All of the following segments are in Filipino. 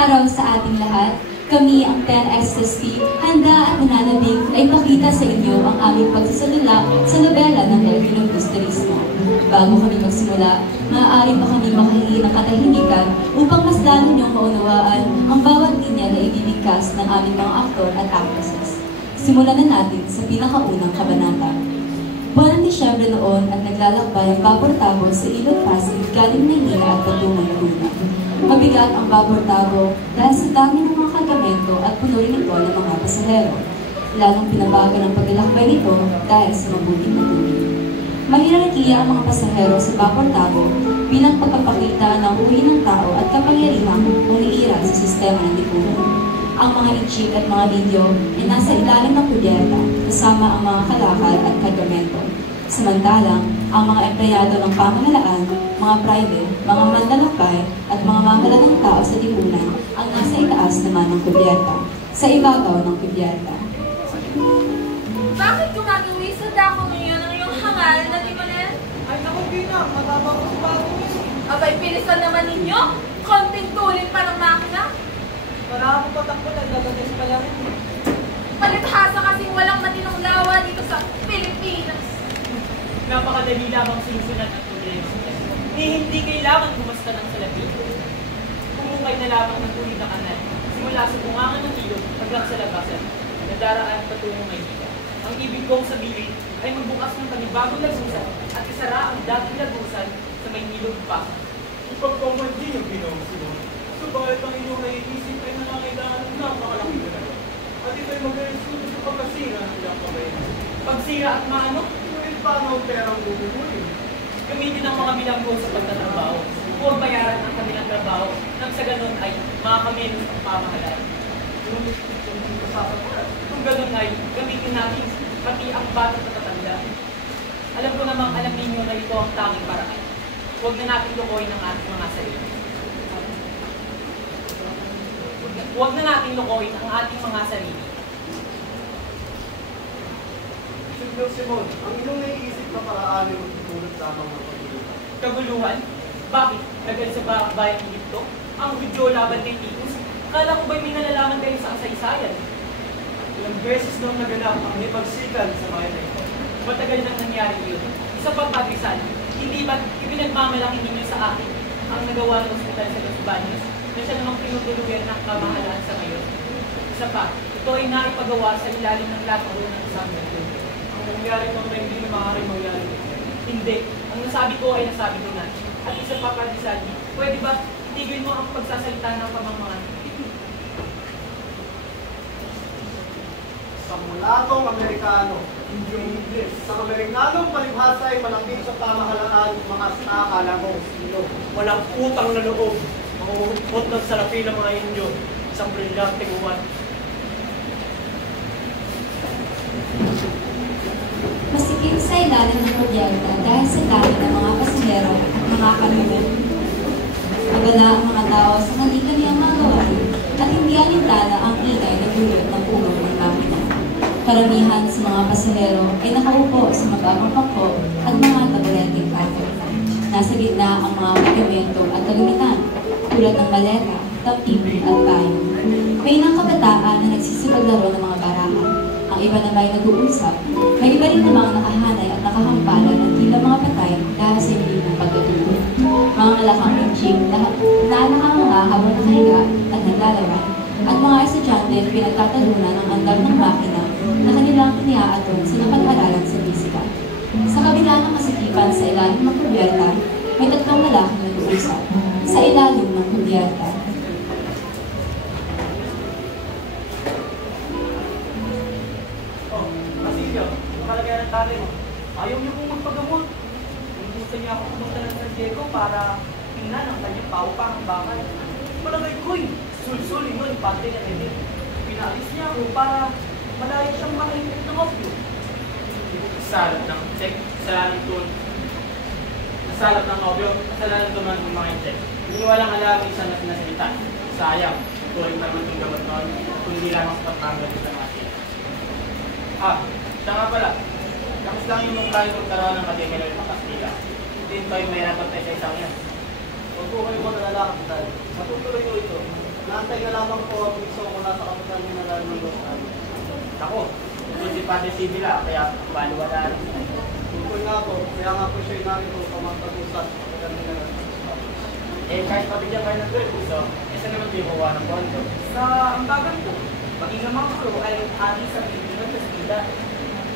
araw sa ating lahat. Kami ang 10XST, handa at nananabing na ipakita sa inyo ang aming pagsasalula sa nobela ng Filipino Gusterismo. Bago kami magsimula, maaari pa kami makahingi ng katahimikan upang mas lalo niyong maunawaan ang bawat linya na ibibigkas ng aming mga aktor at actresses. Simulan na natin sa pinakaunang kabanata. Buwan ng Disyembre noon at naglalakbay ang Vapor Tabo sa Ilog Pasig galing Maynila at patungo Laguna. Mabigat ang Vapor Tabo dahil sa dami ng mga kargamento at puno rin ito ng mga pasahero. Lalong pinabago ng paglalakbay nito dahil sa mabuting na tubig. Mahirarkiya ang mga pasahero sa Vapor Tabo bilang pagpapakita ng uwi ng tao at kapangyarihang umiiral sa sistema ng lipunan. Ang mga ichik at mga video ay nasa ilalim ng kudyerta kasama ang mga kalakal at kargamento. Samantalang, ang mga empleyado ng pamahalaan, mga private, mga manlalakbay at mga mahalagang tao sa lipunan ang nasa itaas naman ng kudyerta, sa ibabaw ng kudyerta. Bakit gumagawi sa dako ngayon ang iyong hangal na limanen? Ay naku, Gina, matapang ko sa bago yun. Abay, pilisan naman ninyo! Konting tulit pa ng makina! Wala akong patakbo, nagdadagas pa lang. Palithasa kasing walang matinong lawa dito sa Pilipinas. Napakadali lamang sinusunod ang tuloy. Hindi kailangan gumasta ng salapi. Pumukay na lamang ng tuloy na kanal. Simula sa bungangan ng ilog hanggang sa labasan, nadaraan patungong Maynila. Ang ibig kong sabihin ay magbukas ng panibagong lagusan at isara ang dating lagusan sa Maynilog Pasig. Ipagpangman din yung ginawa mo. Subalit ang inyong naiisip ay nangangailangan ng napakalaking gano'n. At ito'y mag-resulta sa pagkasira ng ilang kabayan. Pagsira at maano? Ngunit paano ang perang bubulin? Gamitin ang mga bilanggo sa pagtatrabaho. Huwag bayaran ang kanilang trabaho nang sa ganun ay makakamilos ang pamahalaan. Ngunit hindi kasasapat. Kung ganun ay gamitin natin pati ang bata at tatanda. Alam ko namang alam ninyo na ito ang tanging paraan. Huwag na natin lukoyin ang ating mga sarili. Huwag na natin lukoyin ang ating mga sarili. Sir Simon, ang inyong naiisip na paraan ay magtutulog lamang ng paguluhan. Kaguluhan? Bakit? Agad sa bayan ng Egypto? Ang video laban kay Titus? Kala ko ba'y may nalalaman kayo sa kasaysayan? Ilang beses nang naganap ang nipagsikan sa bayan na ito. Matagal nang nangyari yun. Isa pang pagisan, hindi ba't ipinagmamalaki ninyo sa akin ang nagawa ng ospital sa Los Baños na siya namang tinutuluyan ng kamahalaan sa ngayon? Isa pa, ito ay naipagawa sa ilalim ng laturo ng isang mundo. Ang nangyari nang na hindi na maaaring mangyari. Hindi. Ang nasabi ko ay nasabi ko na. At isa pa pagisan, pwede ba tigil mo ang pagsasalita ng pamamahan? Sa mulatong Amerikano, Indyong Ingles, sa Amerikanong palibhasa ay malapit sa pamahalaan ng mga akala mo sino. Walang utang na loob. Mangungupot ng salapi ng mga Indyo. Isang brilyanteng uwan. Masikip sa ilalim ng kudyerta dahil sa dami ng mga pasahero at mga kalunod. Abala ang mga tao sa kanilang mga gawain at hindi alintana ang ingay na dulot ng ulong ng makina. Karamihan sa mga pasahero ay nakaupo sa mababang pangko at mga tabureteng kafe. Nasa gitna ang mga medicamento at kagamitan tulad ng maleta, taptipi at bayo. May ilang kabataan na nagsisipaglaro ng mga baraha. Ang iba naman ay nag-uusap. May iba rin namang nakahanay at nakahampalan ng tila mga patay dahil sa hindi ng pagkatulog. Mga malakang inching na nakahanga habang nakahiga at naglalaway. At mga estudyante na pinagtatalunan ng andar ng makina na kanilang iniaaton sa napag-aralan sa fisika. Sa kabila ng masikipan sa ilalim ng kubyerta, may tatlong lalaking nag-uusap. Sa ilalim ng kubyerta. Basilio, nakalagay ng tatay mo. Ayaw niyo pong magpagamot. Kung gusto niya ako pumunta ng San Diego para tingnan ang kanyang paupang bakal. Malagay ko'y sul-suli mo yung pante niya nito. Pinalis niya ako para malayo siyang makaintip ng opyo. Salap ng check, kasalanan ito. Salap ng opyo, kasalanan ito ng mga check. Hindi walang alam isa na sinasalita. Sayang, tuloy naman itong gamot noon, kung hindi lamang sa pagpanggal sa mga check. Siya nga pala. Tapos lang yung mong tayo magkaroon ng Akademya ng Kastila. Hindi tayo may napat tayo sa isang yan. Huwag po kayo matalala, Kapitan. Matutuloy ko ito. Lahat Hinihintay na lamang po ang piso mula sa kapitan General ng Los Angeles. Ako, ito si Padre Sibila, kaya baliwala rin. Tungkol nga po, kaya nga po siya'y narito upang magpag-usap sa kapitan General ng Los Angeles. Eh, kahit pabigyan kayo ng 12 piso, isa naman kayo kuha ng bondo. Sa ambagan ko, maging ang mga crew ay hati sa Pilipinas sa Sibila.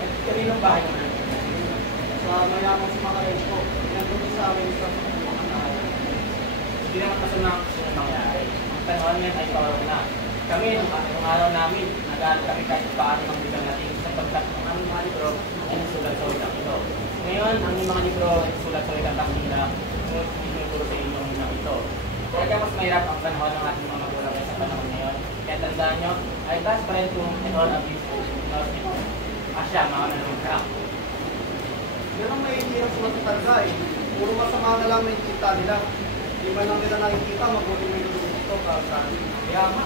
At kaninong bahay naman? Sa mayamang sumakarel po, pinagpapit sa amin sa mga nahay. Hindi naman kasunang ng mangyari. Ang panahon ngayon ay pawag na. Kami, nung araw namin, nag-aaral kami kahit paano ng bigang natin sapagkat ang aming mga libro ay nasulat sa wikang ito. Ngayon, ang mga libro ay nasulat sa wikang Kastila, ngunit tinuturo sa inyo ng ito. Kaya mas mahirap ang panahon ng ating mga magulang sa panahon ngayon. Kaya tandaan nyo, ay taas pa rin kung enroll ang bispo. Asya, mga nanungra. Yan ang mahihirap sa mga talaga eh. Puro masama na lang nakikita nila. Di man lang nila nakikita, mabuti may lulubog ito para sa atin. Kaya nga,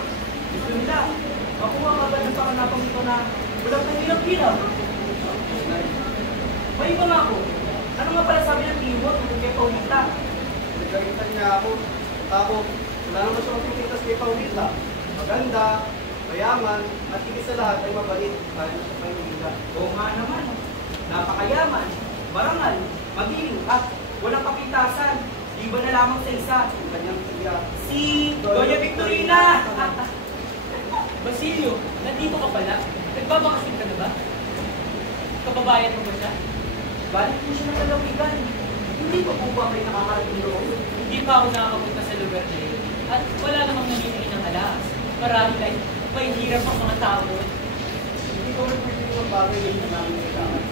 gusto nila. Ako nga agad ng pakanapang ito na walang kahirap-hirap. May iba nga ako. Ano nga pala sabi ng tiyo mo tungkol kay Paulita? Nagkaitan niya ako. Tapos, wala naman siya magpipitas kay Paulita. Maganda, mayaman, at higit sa lahat ay mabait kahit na siya Paulita. Oo nga naman. Napakayaman, marangal, magiling at walang kapintasan. Di ba na lamang sa isa? Ang kanyang tiya. Si Doña Victorina! Basilio, nandito ka pala? Nagbabakasyon ka na ba? Kababayan mo ba siya? Balik po siya ng lalawigan. Hindi pa po ba kayo nakakarating doon? Hindi pa ako nakakapunta sa lugar na yun. At wala namang nanginigin ng alas. Marahil ay may hirap ang mga tao doon. Hindi ko rin pwede yung bagay na namin kailangan.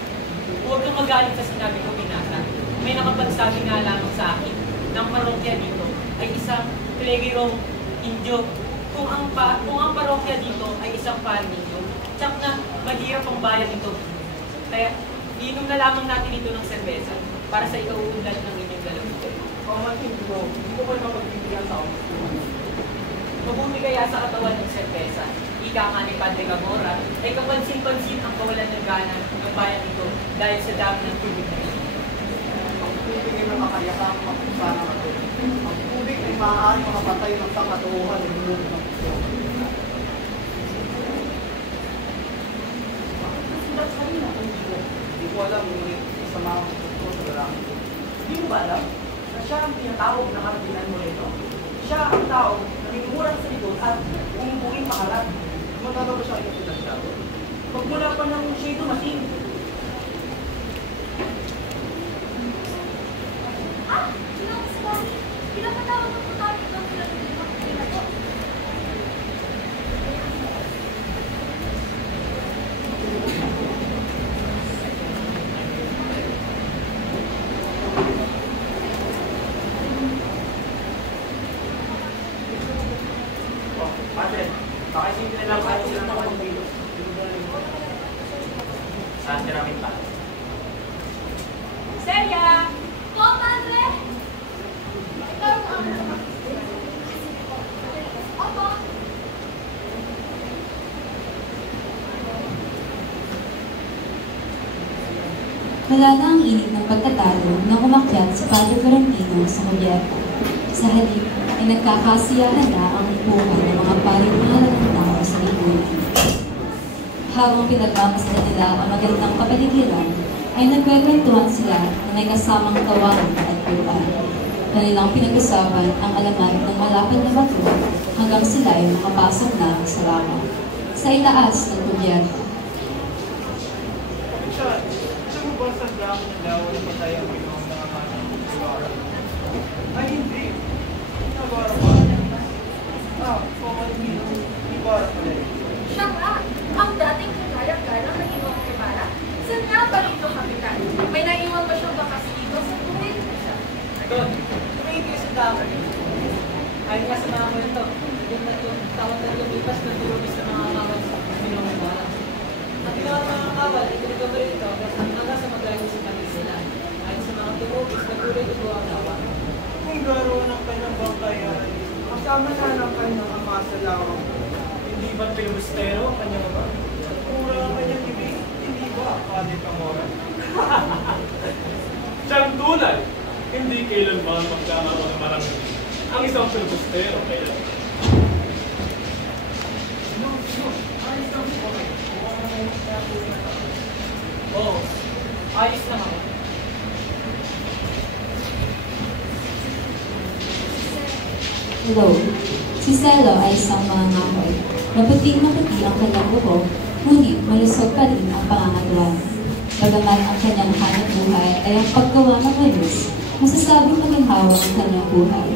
Huwag kang magalit sa sinabi ko, Binata. May nakapagsabi nga lamang sa akin ng parokya dito ay isang plegirong Indio. Kung ang parokya dito ay isang paninyo, tsak na mahirap ang bayan ito. Kaya inom na lamang natin ito ng serbesa para sa ikauunlad ng inyong lalamutin. Pamatin ko, hindi ko kayo mapagbibigyan sa ako. Mabuti kaya sa katawan ng serbesa. Ika nga ni Padre Gamora ay kapansin-pansin ang kawalan ng gana ng bayan ito dahil sa dami ng tubig na ito. Ang tubig ay makakayakang makusana na ito. Ang tubig ay maaaring makapatay ng sangkatuhan ng mundo ng puso. Sulat sa rin ako dito. Hindi ko alam, ngunit isa mga puso sa lalaki ko. Hindi mo ba alam na siya ang tinatawag na Kardinal Moreno? Siya ang tao na minumurang sa likod at umubuing paharap. Matalo ba siya ay pinasyado? Pagmula pa ng siya'y dumating. Sinong si Mami? Pinapatawag ko po tayo ito sila ng mga po. Padre, pakisipin na lang kayo sila ng mga bilo. Saan tiramin pa? Celia! Po, Padre! Ikaw ang... Opo. Wala na ang init ng pagtatalo nang umakyat si Padre Florentino sa gobyerno. Sa halip ay nagkakasiyahan na ang ipuhan ng mga paring-mahalagang tao sa lipunan. Habang pinagmamasdan nila ang magandang kapaligiran, ay nagkwekwentuhan sila na may kasamang tawanan at lupa. Kanilang pinag-usapan ang alamat ng malapad na bato hanggang sila ay makapasok na sa langaw. Sa itaas ng gobyerno. Kapityan, gusto mo ba sa drama ng lawa na patay ang ginawang mga manang Ibarra? Ay, hindi. Ibarra ba? Ibarra pala yun. Siya nga, ang dating kagaya-gala ng ibang Ibarra. Saan nga ba rito, Kapitan? May naiwan ba siyang bakas dito sa tubig? Doon, tumingin sa dami. Ayun nga sa mga kwento, yung tawag na lumipas ng tulubis ng mga kawal sa Pinong-Ibarra. At yung mga kawal, ito ba rito hanggang sa magaling sa Manila. Ayon sa mga tulubis, nagulay-tubo ang lawa. Kung garo ng kanyang bangkayan, Kasama na ng kanyang ama sa lawang. hindi ba Pilibustero ang kanyang ama? At pura ang kanyang ibig, hindi ba Padre Camora? Siyang tunay, hindi kailanman magkakaroon ng maraming ang isang Pilibustero kailan. Oo, ayos lang ako. Hello. Si Celo ay isang mangangahoy. Maputing maputi ang kanyang buhok, ngunit malusog pa rin ang pangangatuan. Bagaman ang kanyang hanap buhay ay ang paggawa ng walis, masasabing maginhawa ang kanyang buhay.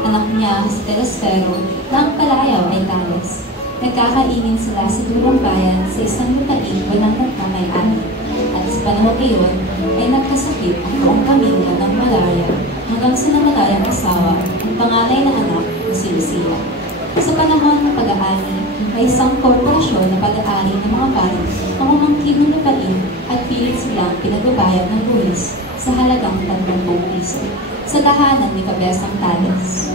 Anak niya si Telesfero na ang palayaw ay Tales. Nagkakaingin sila sa durang bayan sa isang lupain walang nagkamay-ani. At sa panahon iyon ay nagkasakit ang buong pamilya ng malaria hanggang sa namatay ang asawa, ang panganay na anak na si Lucia. Sa panahon ng pag-aani, may isang korporasyon na pag-aari ng mga pari ang umangkin ng lupain at pilit silang pinagbabayad ng buwis sa halagang 30 piso sa tahanan ni Kabesang Tales.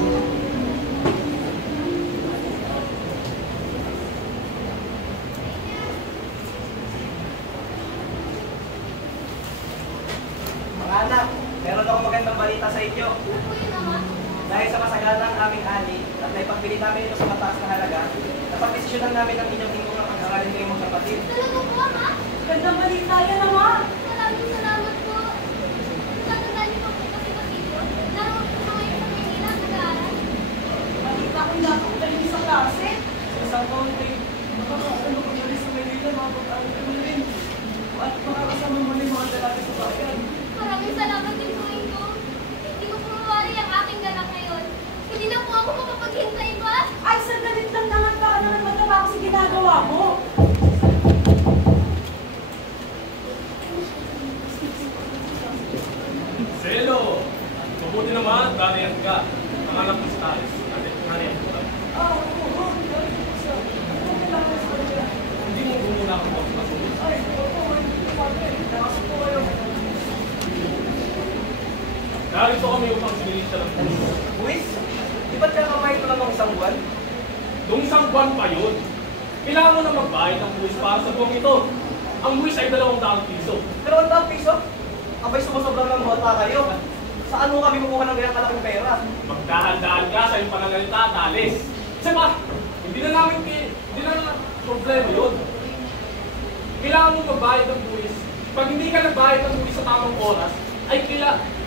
Mga anak, meron akong magandang balita sa inyo. Dahil sa kasagaran ng aming ani at naipagpili namin ito sa mataas na halaga, napag-desisyonan namin ang inyong tingkong na pag-aralin kayong magkapatid. Talaga po, Ama? Gandang balita yan, Ama! Maraming salamat po. Tatandaan niyo po kasi ko. Naroon po sa ngayon sa Maynila at nag-aaral. Balita ko na akong kayo sa klase. Sa isang taon kayo, makakasama ko muli sa Maynila, makapag-aral ko rin. At makakasama muli mga dalaga sa bayan. Maraming salamat din po ito. Hindi ko po mawari ang aking ganak ngayon. Hindi na po ako makapaghintay pa. Ay, sandalit lang naman baka naman magkabako sa ginagawa mo. Celo! Mabuti naman, dariyan ka. Ang anak mo si Tales. Nariyan ko. Ah, oo. Hindi mo gumuna akong pagkasunod. Ay, oo. Nakasok po kayo. Narito kami upang sumilin siya ng puso. Luis, di ba't kakamay ito lang ng isang buwan? Nung isang buwan pa yun, kailangan mo na magbayad ng buwis para sa buwang ito. Ang buwis ay 200 piso. 200 piso? Abay, sumusobrang ng hota kayo. Saan mo kami kukuha ng ganyang kalaking pera? Magdahan-dahan ka sa iyong pananalita, Tales. Kasi ba, hindi na problema yun. Kailangan mo magbayad ng buwis. Pag hindi ka nagbayad ng buwis sa tamang oras,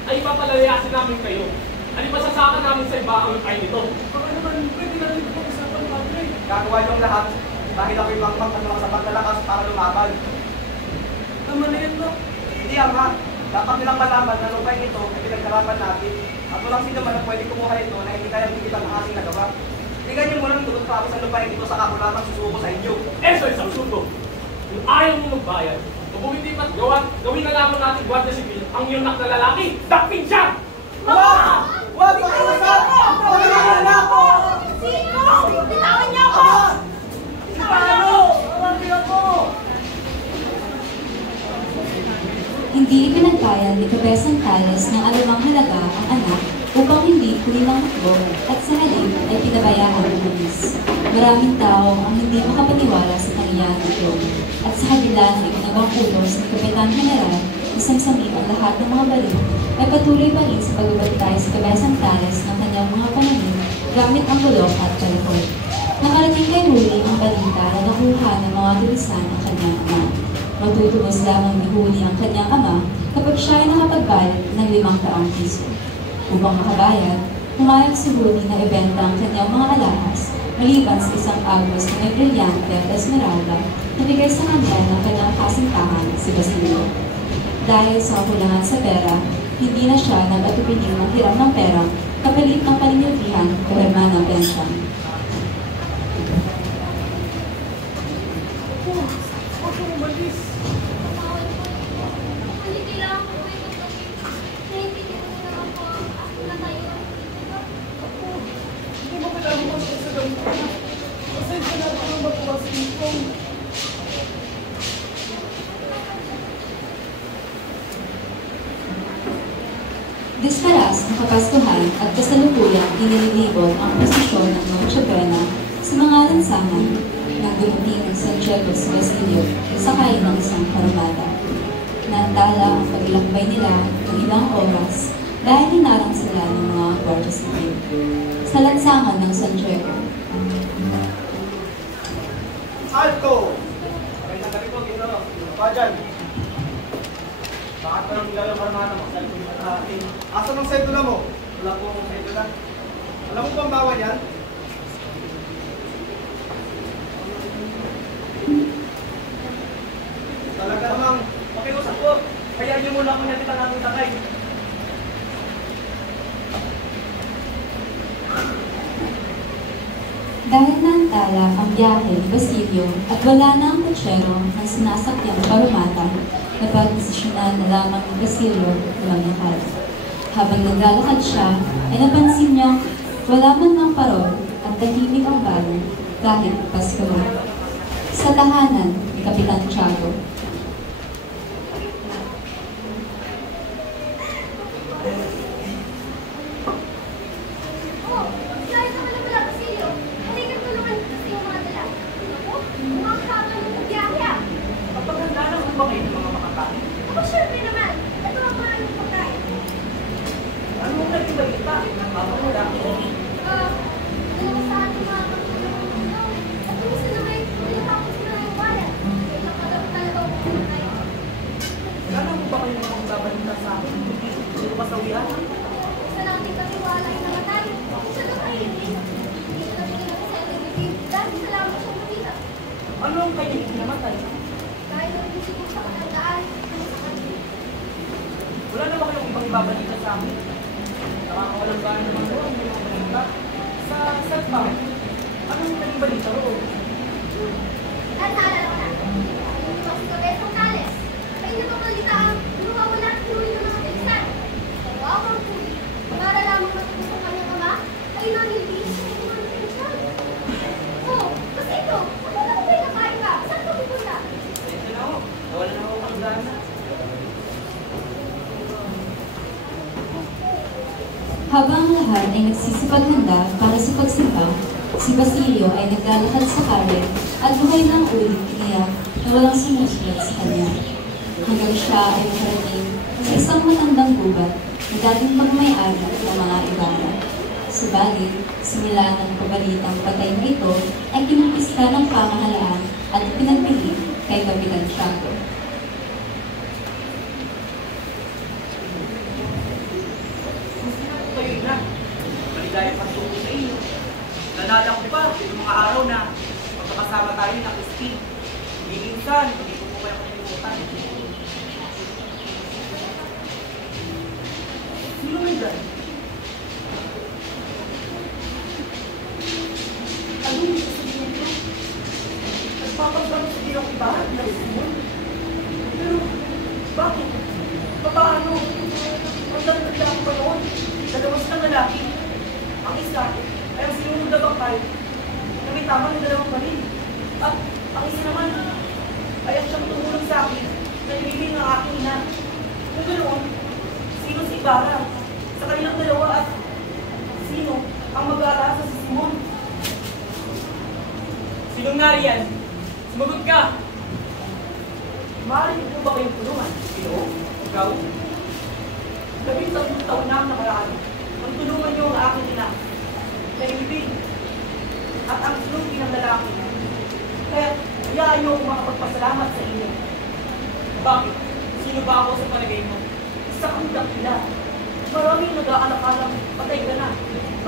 ay papalayasin namin kayo. Ano masasaka namin sa iba ang ay nito? Baka naman, pwede natin ito pag-isapan, Padre. Gagawa niyong lahat dahil ako'y mangmang ng mga sapat na lakas para lumaban. Tama na yan, no? Hindi, Ama. Dapat nilang malaman na lupain ito ay pinagkarapan natin at walang sino man ang pwede kumuha ito na hindi kaya higit ang aking nagawa. Tingnan niyo muna ng tulog pa ako sa lupain ito sa ako lamang susuko sa inyo. So isang sundo. Kung ayaw mo magbayad, kung hindi ba't gawin na lamang natin Guardia Civil ang iyong na lalaki, dakpin siya! Wag! Wag! Pagkakasabi ako! Sino? Bitawan niyo ako! Paano? Marami ako! Hindi ipinagbayad ni Kabesang Tales ng anumang halaga ang anak upang hindi kulilang hukbo at sa halip ay pinabayaan ng pulis. Maraming tao ang hindi makapaniwala sa nangyayari ito at sa kabila ng ikinabang ulos ni Kapitan General isamsamin ang lahat ng mga balik ay patuloy pa rin sa pagbabantay sa Kabesang Tales ng kanyang mga pananim gamit ang bulok at kalahod. Nakarating kay Huli ang balita na nakuha ng mga tulisan ang kanyang ama. Matutubos lamang ni Huli ang kanyang ama kapag siya ay nakapagbayad ng 500 piso. Upang makabayad, pumayag si Huli na ibenta ang kanyang mga alahas maliban sa isang agos na may brilyante at esmeralda na bigay sa kanya ng kanyang kasintahan si Basilio. Dahil sa kakulangan sa pera, hindi na siya nag-atupiling ng hiram ng pera kapalit ng paninilbihan o hermanang pensyon. Huwag kang umalis. Bawal po ito. Hindi kailangan ko po ito kasi naiintindihan ko naman po na tayo. Hindi mo kailangan mo sa ganito. Pasensya na ako ng magpuwas dito. Disparas ng Kapastuhan at kasalukuyang inililibot ang posisyon ng Noche Buena sa mga lansangan nang dumating ang Santiago si Basilio sakay ng isang karabata. Naantala ang paglakbay nila ng ilang oras dahil hinarang sila ng mga Guardia Civil. Sa lansangan ng Santiago, Alto! Magandang gabi po, Gino. Ba dyan? Bakit parang nilalabas na naman sa likod ng atin? Asan ang sedula mo? Wala po akong sedula. Alam mo bang bawal yan? Talaga namang Pakiusap po. Hayaan niyo muna ako natin ang aking takay. Dahil naantala ang biyahe ni Basilio at wala na ang kutsero ng sinasakyang parumatan, napagdesisyonan na lamang ni Basilio na maglakad. Habang naglalakad siya, ay napansin niyang wala man ng parol at tahimik ang bayan kahit Pasko. Sa tahanan ni Kapitan Tiago. Oh, dahil sa wala Basilio, halika tulungan kasi yung mga dala. Ako, mga kapal ng biyahe ah. Kapag handa na kung ba kayo ng mga makakain? Ako syempre naman, ito ang mga yung pagkain. Ano mong naging balita? Mapamula ako. Dalawa sa ating mga pagkakas. At kung gusto naman, pinatapos na yung bayan. Kaya nakalaw ko tayo. Gano'n mo ba kayo ng mga babalita sa akin? Hindi ko kasawihan? Isa nating katiwala ay namatay. Siya na kayo din. Hindi siya natin kinakasenteng dahil salamat siyang matita. Ano ang kayo hindi namatay? Dahil nagsisigong sa katandaan. Wala na ba kayong ibang ibabalita sa amin? Nakakawalang ba naman doon? May mga balita? Sa Salpa? Anong naging balita roon? At naalala ko na. Hindi ba si Cabezong Cales? Ay nakabalita ang lumawala ang tuloy ng mga bilisan. Kawawang tuloy. Para lamang matapos ang kanyang ama, ay naniliis sa mga bilisan. Oh, kasi ito, ano na ba nakain ka? Saan ka pupunta? Ito na ako. Wala na ako pang gana. Habang ang lahat ay nagsisipaghanda para sa pagsimba, si Basilio ay naglalakad sa kalye at buhay ng ulit tiniyak na walang sumusunod sa kanya. Hanggang siya ay makarating sa isang matandang gubat na dating pagmay-ari ng mga Ibarra. Subalit, simula ng pabalitang patay na ito ay kinumpista ng pamahalaan at pinagpili kay Kapitan Tiago. Kayo na. Maligayang pagtungo sa inyo. Nalala ko pa yung mga araw na magkakasama tayo ng Christine. Minsan, hindi ko po kayo kalimutan. Sino may dyan? Ano yung sasabihin ko? Nagpapagano sa iyong ibahan ng Simon? Pero, bakit? Paano? Ang dagdag ko pa noon. Dalawas ng lalaki. Ang isa ay ang sinunod na bangkay na may tama ng dalawang baril. At ang isa naman ay ang siyang tumulong sa akin na nilibing ang aking ina. Kung ganoon, sino si Ibarra sa kanilang dalawa at sino ang mag-aarasa si Simon? Sinong nariyan? Sumagot ka! Maaari niyo po ba kayong tulungan? Sino? Ikaw? 13 taon na ang nakaraan. Ang tulungan niyo ang aking ina. Naibig. At ang sinubi ng lalaki. Kaya, hayaan niyo akong makapagpasalamat sa inyo. Bakit? Sino ba ako sa palagay mo? Isa kang dakila. Maraming nag-aalakalang patay ka na.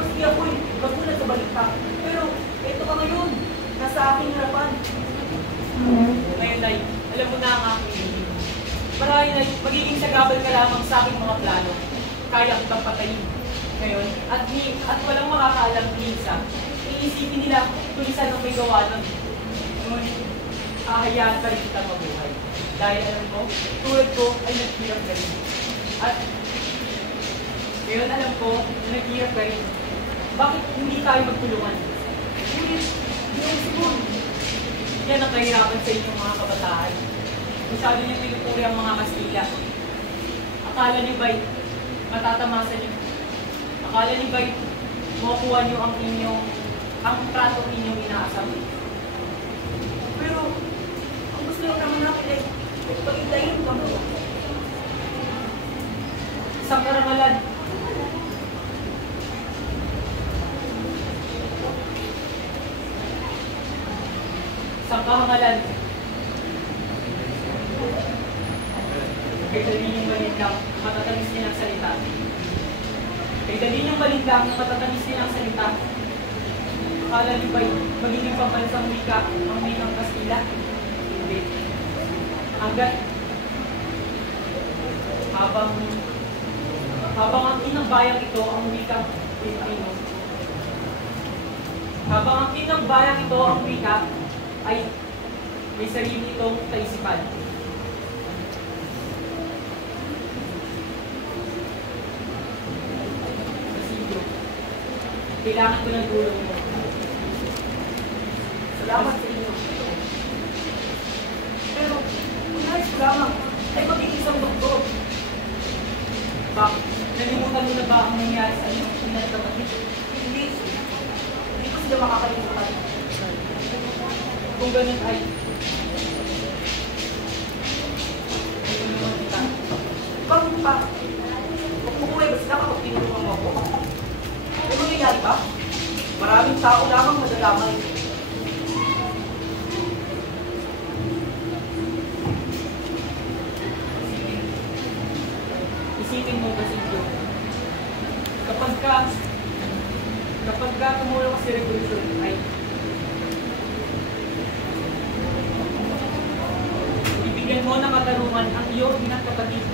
Maski ako'y nagulat sa balita. Pero, ito ka ngayon. Nasa aking harapan. Ngayon ay, alam mo na ang aking hindi. Marahil ay magiging sagabal ka lamang sa aking mga plano. Kaya kitang patayin. Ngayon, at walang makakaalam minsan, iisipin nila tulisan ang may gawa nun. Ngunit, ahayaan pa rin kitang mabuhay. Dahil alam ko, tulad ko ay naghirap ka rin. At ngayon alam ko na naghirap ka rin. Bakit hindi tayo magtulungan? Ngunit, yung Simon, yan ang kahirapan sa inyong mga kabataan. Masyado niyo pinupuri ang mga Kastila. Akala niyo ba'y matatamasa niyo? Akala niyo ba'y makukuha niyo ang trato inyong inaasam? Pero, ang gusto lang naman natin ay pag-intayin ka mo. Isang karangalan. Isang kahangalan. Kay dali niyong balintang matatamis din ang salita. Kay dali niyong balintang matatamis din ang salita. Akala niyo ba'y magiging pambansang wika ang wikang Kastila? Hindi. Hanggat habang ang inang bayang ito ang wikang Pilipino. Habang ang inang bayang ito ang wika ay may sarili itong kaisipan. Basilio, kailangan ko ng tulong mo. Salamat sa inyo. Pero, kung nais ko lamang, ay magiging isang doktor. Bakit? Nalimutan mo na ba ang nangyari sa iyo? Pinagkapatid? Hindi ko sila makakalimutan. Kung ganun ay naman kita. Bakit pa? Umuwi ba sila kapag tinulungan mo ako? May mangyayari ba? Maraming tao lamang madadamay. Isipin mo, Basilio, kapag ka tumulong ka sa revolution ay bibigyan mo ng katarungan ang iyong ginagkapatid.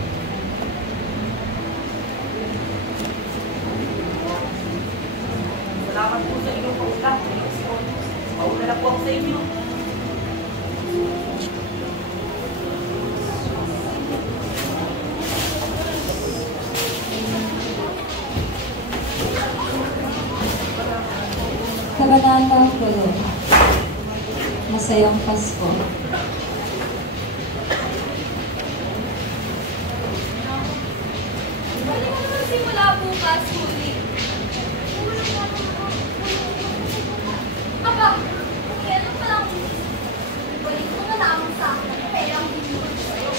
Salamat po sa inyong paulat. Paula na po ako sa inyo. Kabanata 12. Masayang Pasko. Balik mo naman simula bukas, huli. Aba, kailan pa lang balik mo na lamang sa akin ang perang binigay ko sa'yo.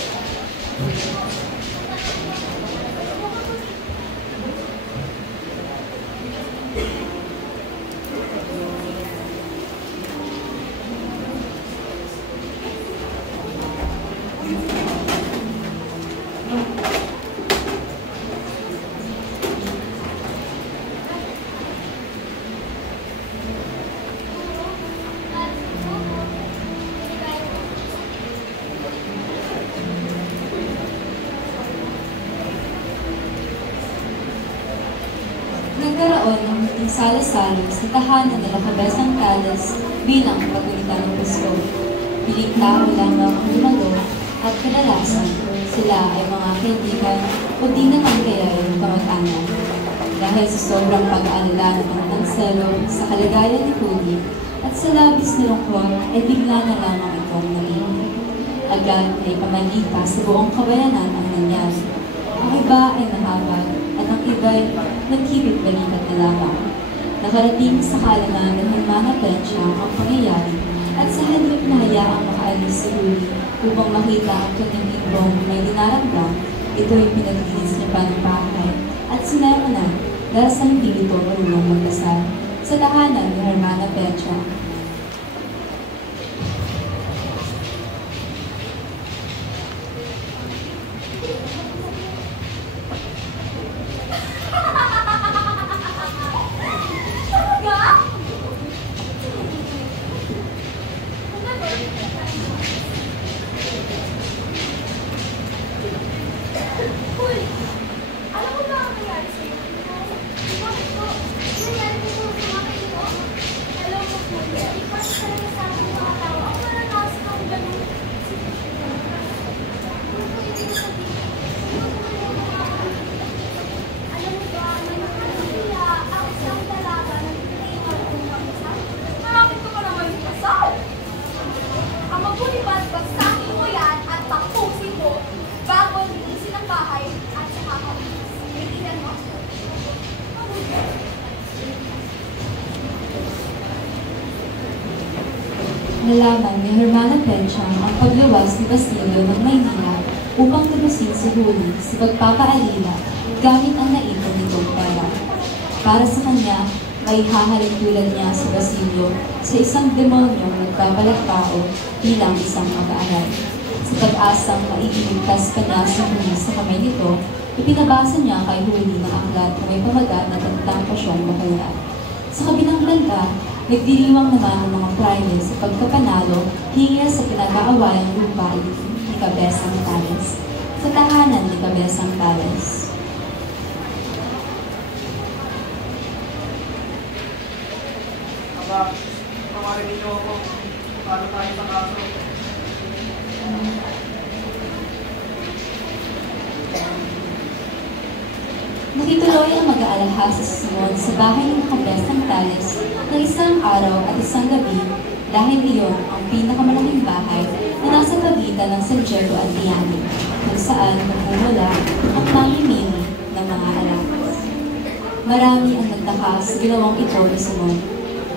Nagkaroon ng muling salo-salo sa tahanan nila Cabezang Tales bilang pagulita ng Pasko. Piling tao lamang ang lumalo at kadalasan sila ay mga kaibigan o di naman kaya yung kamag-anak. Dahil sa sobrang pag-aalala ng Tanselo sa kalagayan ni Huli at sa labis na lungkot ay bigla na lamang itong nalingin. Agad ay pamalita sa buong kabayanan ang nangyari. Ang iba ay nahabag at ang iba'y nagkibit-balikat na lamang. Nakarating sa kaalaman ng Hermana Pecha ang pangyayari at sa halip na hayaang makaalis si Huli upang makita ang kanyang ibong may dinaramdam, ito'y pinaglinis niya pa ng bahay at sinemanan dahil sa hindi ito marunong magdasal sa tahanan ni Hermana Pecha. Huli, alam mo ba ang nangyari sa'yo? Bakit po? Nangyari ko po sa mga ito? Alam mo, Huli, di pa sa talaga sa aking mga tao ang maranasan ng ganun. Ano po hindi ko sabihin? Alam mo ba, may nakakasila ang isang dalaga na tinitay kong kapisal? Marapit ko pa naman yung kasal. Ang magbulibad, bagsakin mo yan at tapusin mo bago linisin ang bahay at saka kalinis. Naiingan mo? Nalaman ni Hermana Pecha ang paglawas ni Basilio ng Maynila upang tubusin si Huli sa pagpapaalila gamit ang naipon nitong pera. Para sa kanya, may hahalin tulad niya si Basilio sa isang demonyong nagbabalak tao bilang isang mag-aaral. Sa Sa pag-asang maiiligtas ka na sa huli sa kamay nito, ipinabasa niya kay Huli ng aklat na may pamagat na tantang pa siyang makaya. Sa kabilang banda, nagdiriwang naman ng mga praile sa pagkapanalo hingi sa pinag-aawayang lupain ni Cabezang Tales, sa tahanan ni Cabezang Tales. Aba, tawarin ninyo ako. Paano tayo sa kaso? Nakituloy ang mag-aalahas sa Simon sa bahay ng Cabezang Tales ng isang araw at isang gabi dahil iyon ang pinakamalaking bahay na nasa pagitan ng San Diego at Miami, kung saan magmumula ang mamimili ng mga alakas. Marami ang nagtaka sa ginawang ito ni Simon,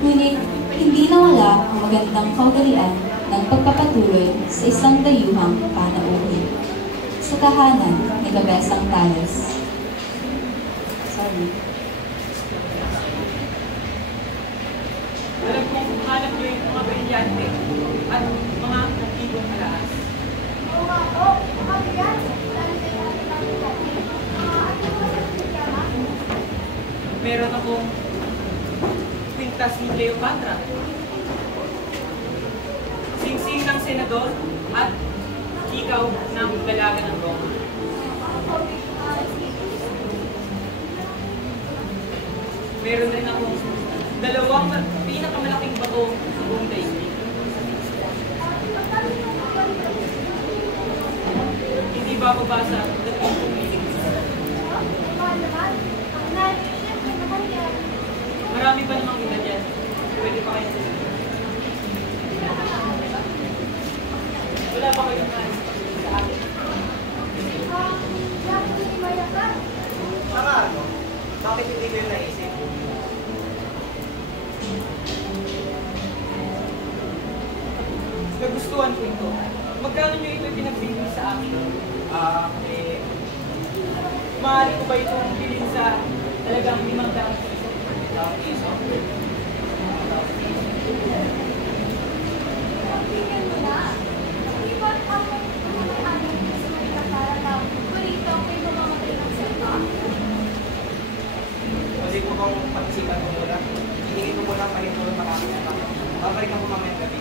ngunit hindi nawala ang magandang kaugalian ng pagpapatuloy sa isang dayuhang panauhin. Sa tahanan ni Cabezang Tales. Alam kong hanap niyo yung mga brilyante at mga antigong alaas. Oo nga po, mga biyan. Lalo kayo natin natin natin. Ano ba sa pagkama? Meron akong kwintas ni Cleopatra, singsing ng senador at ikaw ng dalaga ng Roma. Meron rin akong dalawang pinakamalaking bato sa buong daigdig. Hindi ba ako basa dalawang pumiling? Marami pa namang iba dyan. Pwede pa kayo sabihin. Wala pa kayong nais sa akin. Mga ano? Bakit hindi ko yung naisip? Nagustuhan ko ito. Magkano nyo ito pinagbigay sa akin? Maaari ko ba itong bilhin sa talagang 500 piso? Tingnan mo na. Iba't ang pagkakahanin mo sa mga para lang. Kulito may mamamatay ng salita. Pwede ko bang pag-isipan ko muna? Hihingi ko muna pahintulong makakasama. Babalikan ko mamayang gabi.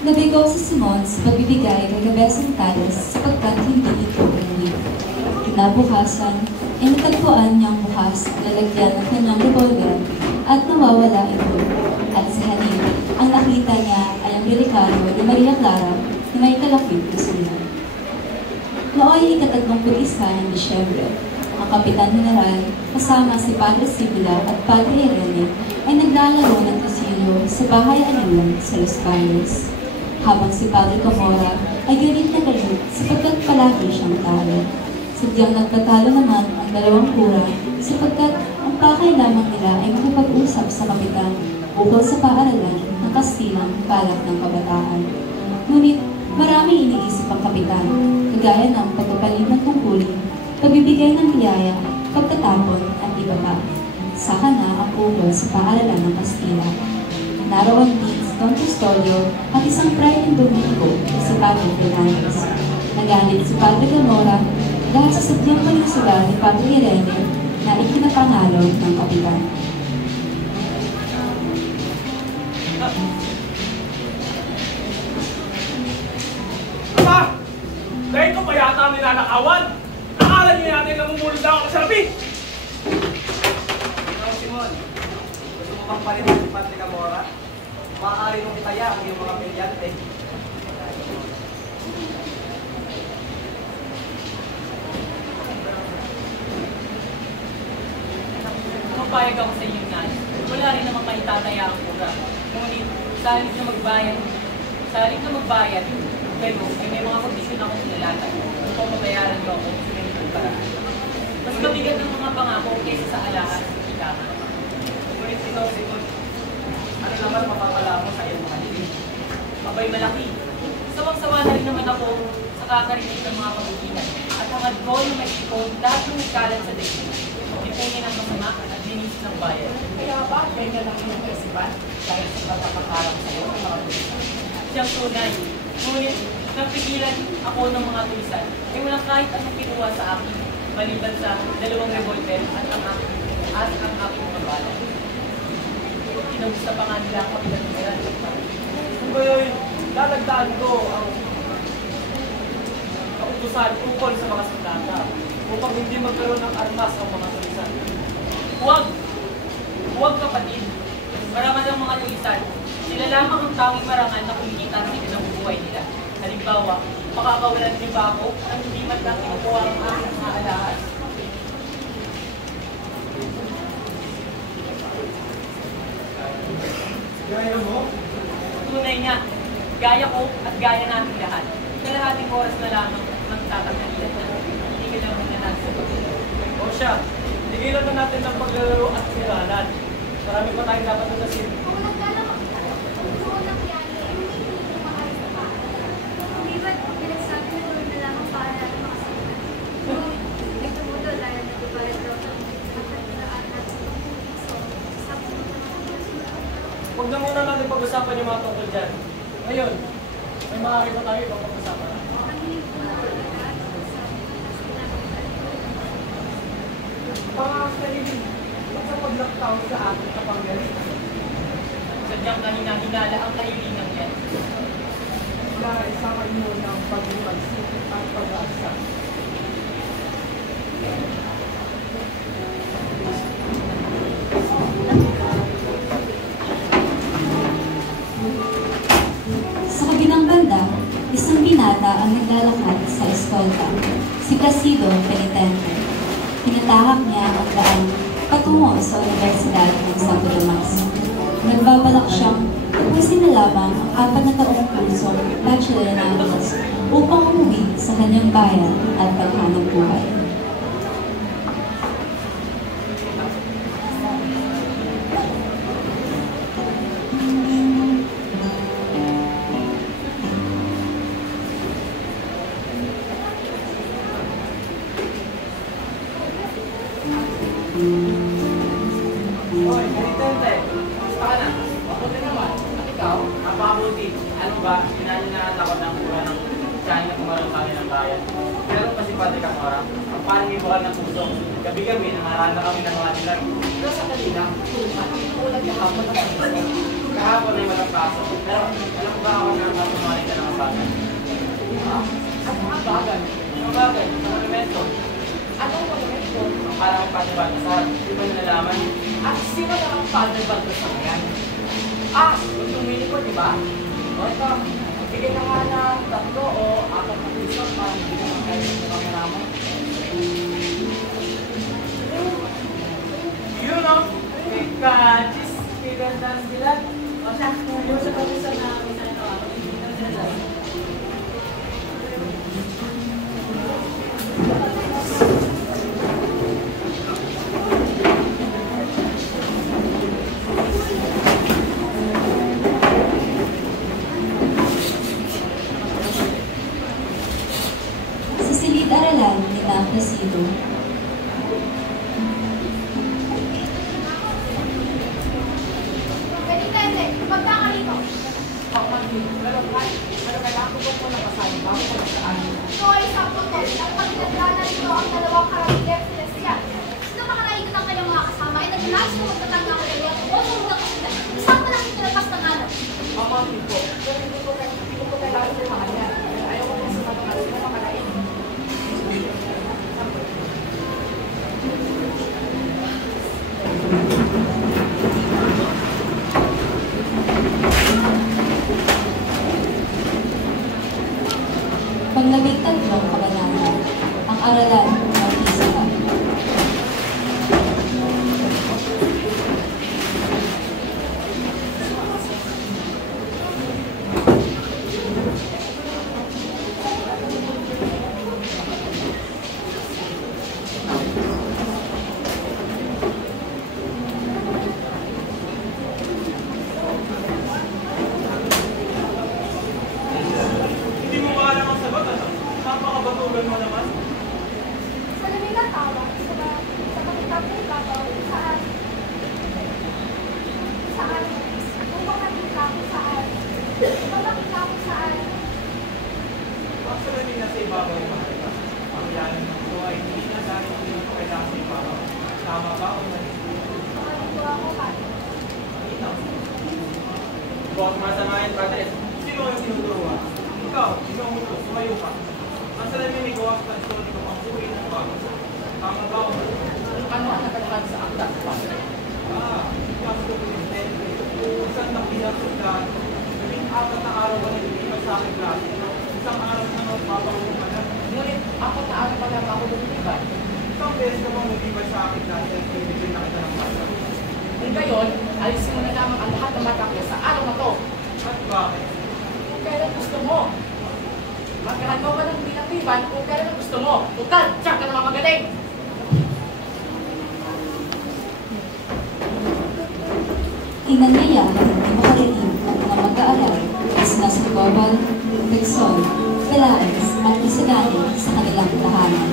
Nabigo si Simon sa pagbibigay kay Cabezang Tales sapagkat hindi ito umuwi. Kinabukasan, ay natagpuan niyang bukas ang lalagyan ng kanyang revolver at nawawala ito. At sa halip, ang nakita niya ay ang relikado ni Maria Clara na may kalakip na sulat. Nooy ika-31 ng Disyembre, ang Kapitan General kasama si Padre Sibula at Padre Rene ay naglalaro ng kasino sa bahay aliwan sa Los Baños. Habang si Padre Camora ay galit na galit sapagkat palagi siyang talo. Sadyang nagpatalo naman ang dalawang kura sapagkat ang pakay lamang nila ay makipag-usap sa kapitan ukol sa paaralan ng Kastilang balak ng kabataan. Ngunit marami iniisip ang kapitan, kagaya ng pagpapalit ng tungkulin, pagbibigay ng biyaya, pagtatapon at iba pa. Saka na ang ukol sa paaralan ng Kastila. Naroon din si Don Custodio at isang Friday Domingo na si Padre Fernandez. Nagalit si Padre Camora dahil sa sadyang panigsula ni Padre Irene na ikinapangalo ng kapitan. Ama! Dahil ko pa yata ang ninanakawan! Akala niyo natin namumulot lang ako sa labi! Ikaw, Simon, gusto mo bang palitan si Padre Camora? Maaari mong itaya ang iyong mga brilyante. Pumapayag ako sa inyong nais. Wala rin naman kayo tataya ang pura. Ngunit, sa halip na magbayad, pero may mga kondisyon akong nilalatan. Kung mabayaran niyo ako, sumunod ang paraan. Mas mabigat ng mga pangako kaysa sa alahas at ikaman. Ngunit ikaw, Simon, ano naman mapapala mo sa iyong mga hiling? Abay malaki. Sawang-sawa na rin naman ako sa kakarinig ng mga pagkikilan. At hangad ko yung may ipon lahat ng nagkalat sa daigdig. Ipunin ang masama at binis pulis ng bayan. Kaya ba, ganyan ang iyong kaisipan? Dahil sa pagkakakarang sa'yo ng mga tulisan. Siyang tunay. Ngunit, napigilan ako ng mga tulisan ay walang kahit anong kinuha sa akin, maliban sa 2 revolver at ang aking mga bala. Kinamusta pa nga nila ang kapitan ng Iran. Kung gayon, lalagdaan ko ang kautusan tungkol sa mga sandata upang hindi magkaroon ng armas ang mga tulisan. Huwag kapatid. Marangal ang mga tulisan. Sila lamang ang tanging marangal na kumikita ng ikinabubuhay nila. Halimbawa, makakawalan niyo ba ako ang hindi man lang kinukuha ang aking mga alahas? Gaya mo? Tunay nga, gaya ko at gaya natin lahat. Kalahating oras na lamang magtatagalian na. Hindi ka lang muna nagsagot. O siya, tigilan na natin ang paglalaro at siranan. Marami pa tayong dapat natasin. Kung naglalakak ka, doon ang yan, hindi mo maayos na paalala. Hindi ba't pinagsabi na doon na lang ang paalala ng mga sabihan? Nagtumudo dahil nagbabayad daw ng pagkatiraan at so, sabi mo naman Huwag na muna natin pag-usapan yung mga tungkol dyan. Ngayon, may makakita tayo ibang pag-usapan na. ang hiling mo na pagkatiraan sa Pangakalilin, ba't sa paglaktaw sa ating kapangyarihan? Sadyang kahina-hinala ang kahilingang yan. Dahil sa kanyo ng pag-ipagsik at pag-aasa. Sa kabilang banda, isang binata ang naglalakad sa eskolta, si Placido Penitente. Pinatahak niya ang daan patungo sa Universidad ng Santo Tomas. Nagbabalak siyang tapusin na lamang ang 4 na taong kursong Bachelor in Annals upang umuwi sa kanyang bayan at paghanap buhay. Hoy, Penitente, gusto ka na? Mabuti naman. At ikaw? Napakabuti. Ano ba, sinaninahan ako ng mura ng tsahin na kumarang sa akin ng bayan. Pero pa si Padre Camora, ang parang ibukal ng puso. Gabi-gabi, nangaraan kami ng mga dilag. Pero sa kanila, ulan kahapon ang pag-isip. Kahapon ay walang pasok. Pero alam ba ako na matumaling ka ng abagan? At mga bagay. Ano bagay? Ang monumento. Anong monumento? Ang parang Padre Baltasar. Di ba nalalaman? At sino na ang Padre Baltasar yan? Yung tumili ko, di ba? O ito, bigyan na nga ng 3 o 4 na piso para hindi naman kayo sa kamera mo. Yun o! May kajis! May gandang sila. O siya, yung sa pag-isa na isa ito ako. Hindi na sila. Sa silid-aralan ni na Placido, Penitente, magka ka rito. Ako mag-ibig, pero kailangan ko po ng kasali bago ko saan. Ito ay sakto to. Ang pagkakadana nito ang 2 karabiler celestial. Sino makaraikot ang kanyang mga kasama ay naglalais na magtatang ng kanyang o sumunod sila. Isang pa lang ito nagpas ng alam. Ang mga tipo, pero hindi ko kailangan sa mga yan. Ayaw ko na sa mga sila makalain. pang 13 kabanata, ang aralan ng Mabakit ka kung saan. Actually, nasa ibabaw yung mahalaga. Ang yanan ng ito ay hindi na dahil hindi mo kailangan sa ibabaw. Tama ba o mali? Makalito ako, Padre. Ikaw. Boss, masamahin, Padre. Sino ang tinuturuan? Ikaw, sino ang utos? Sumayo ka. Ang salamin ni Gawas Pastor, ito ang suwi ng bago. Tama ba o mali? Ano ang nakatakan sa aktas, Padre? Ikaw sa Presidente. Isang nakilang sundan. 4 na araw ka nililipas sa aking klase. Isang araw na magpapakulong ka na. Ngunit, 4 na araw pa lang ako lumiliban. Isang beses ka bang nilibay sa aking klase at pinibigyan na kita ng basa? Kung gayon, alisin mo na lamang ang lahat ng mata ko sa araw na to. At bakit? Kung kailan gusto mo. Magkahan mo ba ng binakriban kung kailan gusto mo. Tutal, tiyak ka naman magaling. Inanyayahan ni Makarinig ang mga mag-aaral na sina Sandoval, Quezon, Pelaez at Isagani sa kanilang tahanan.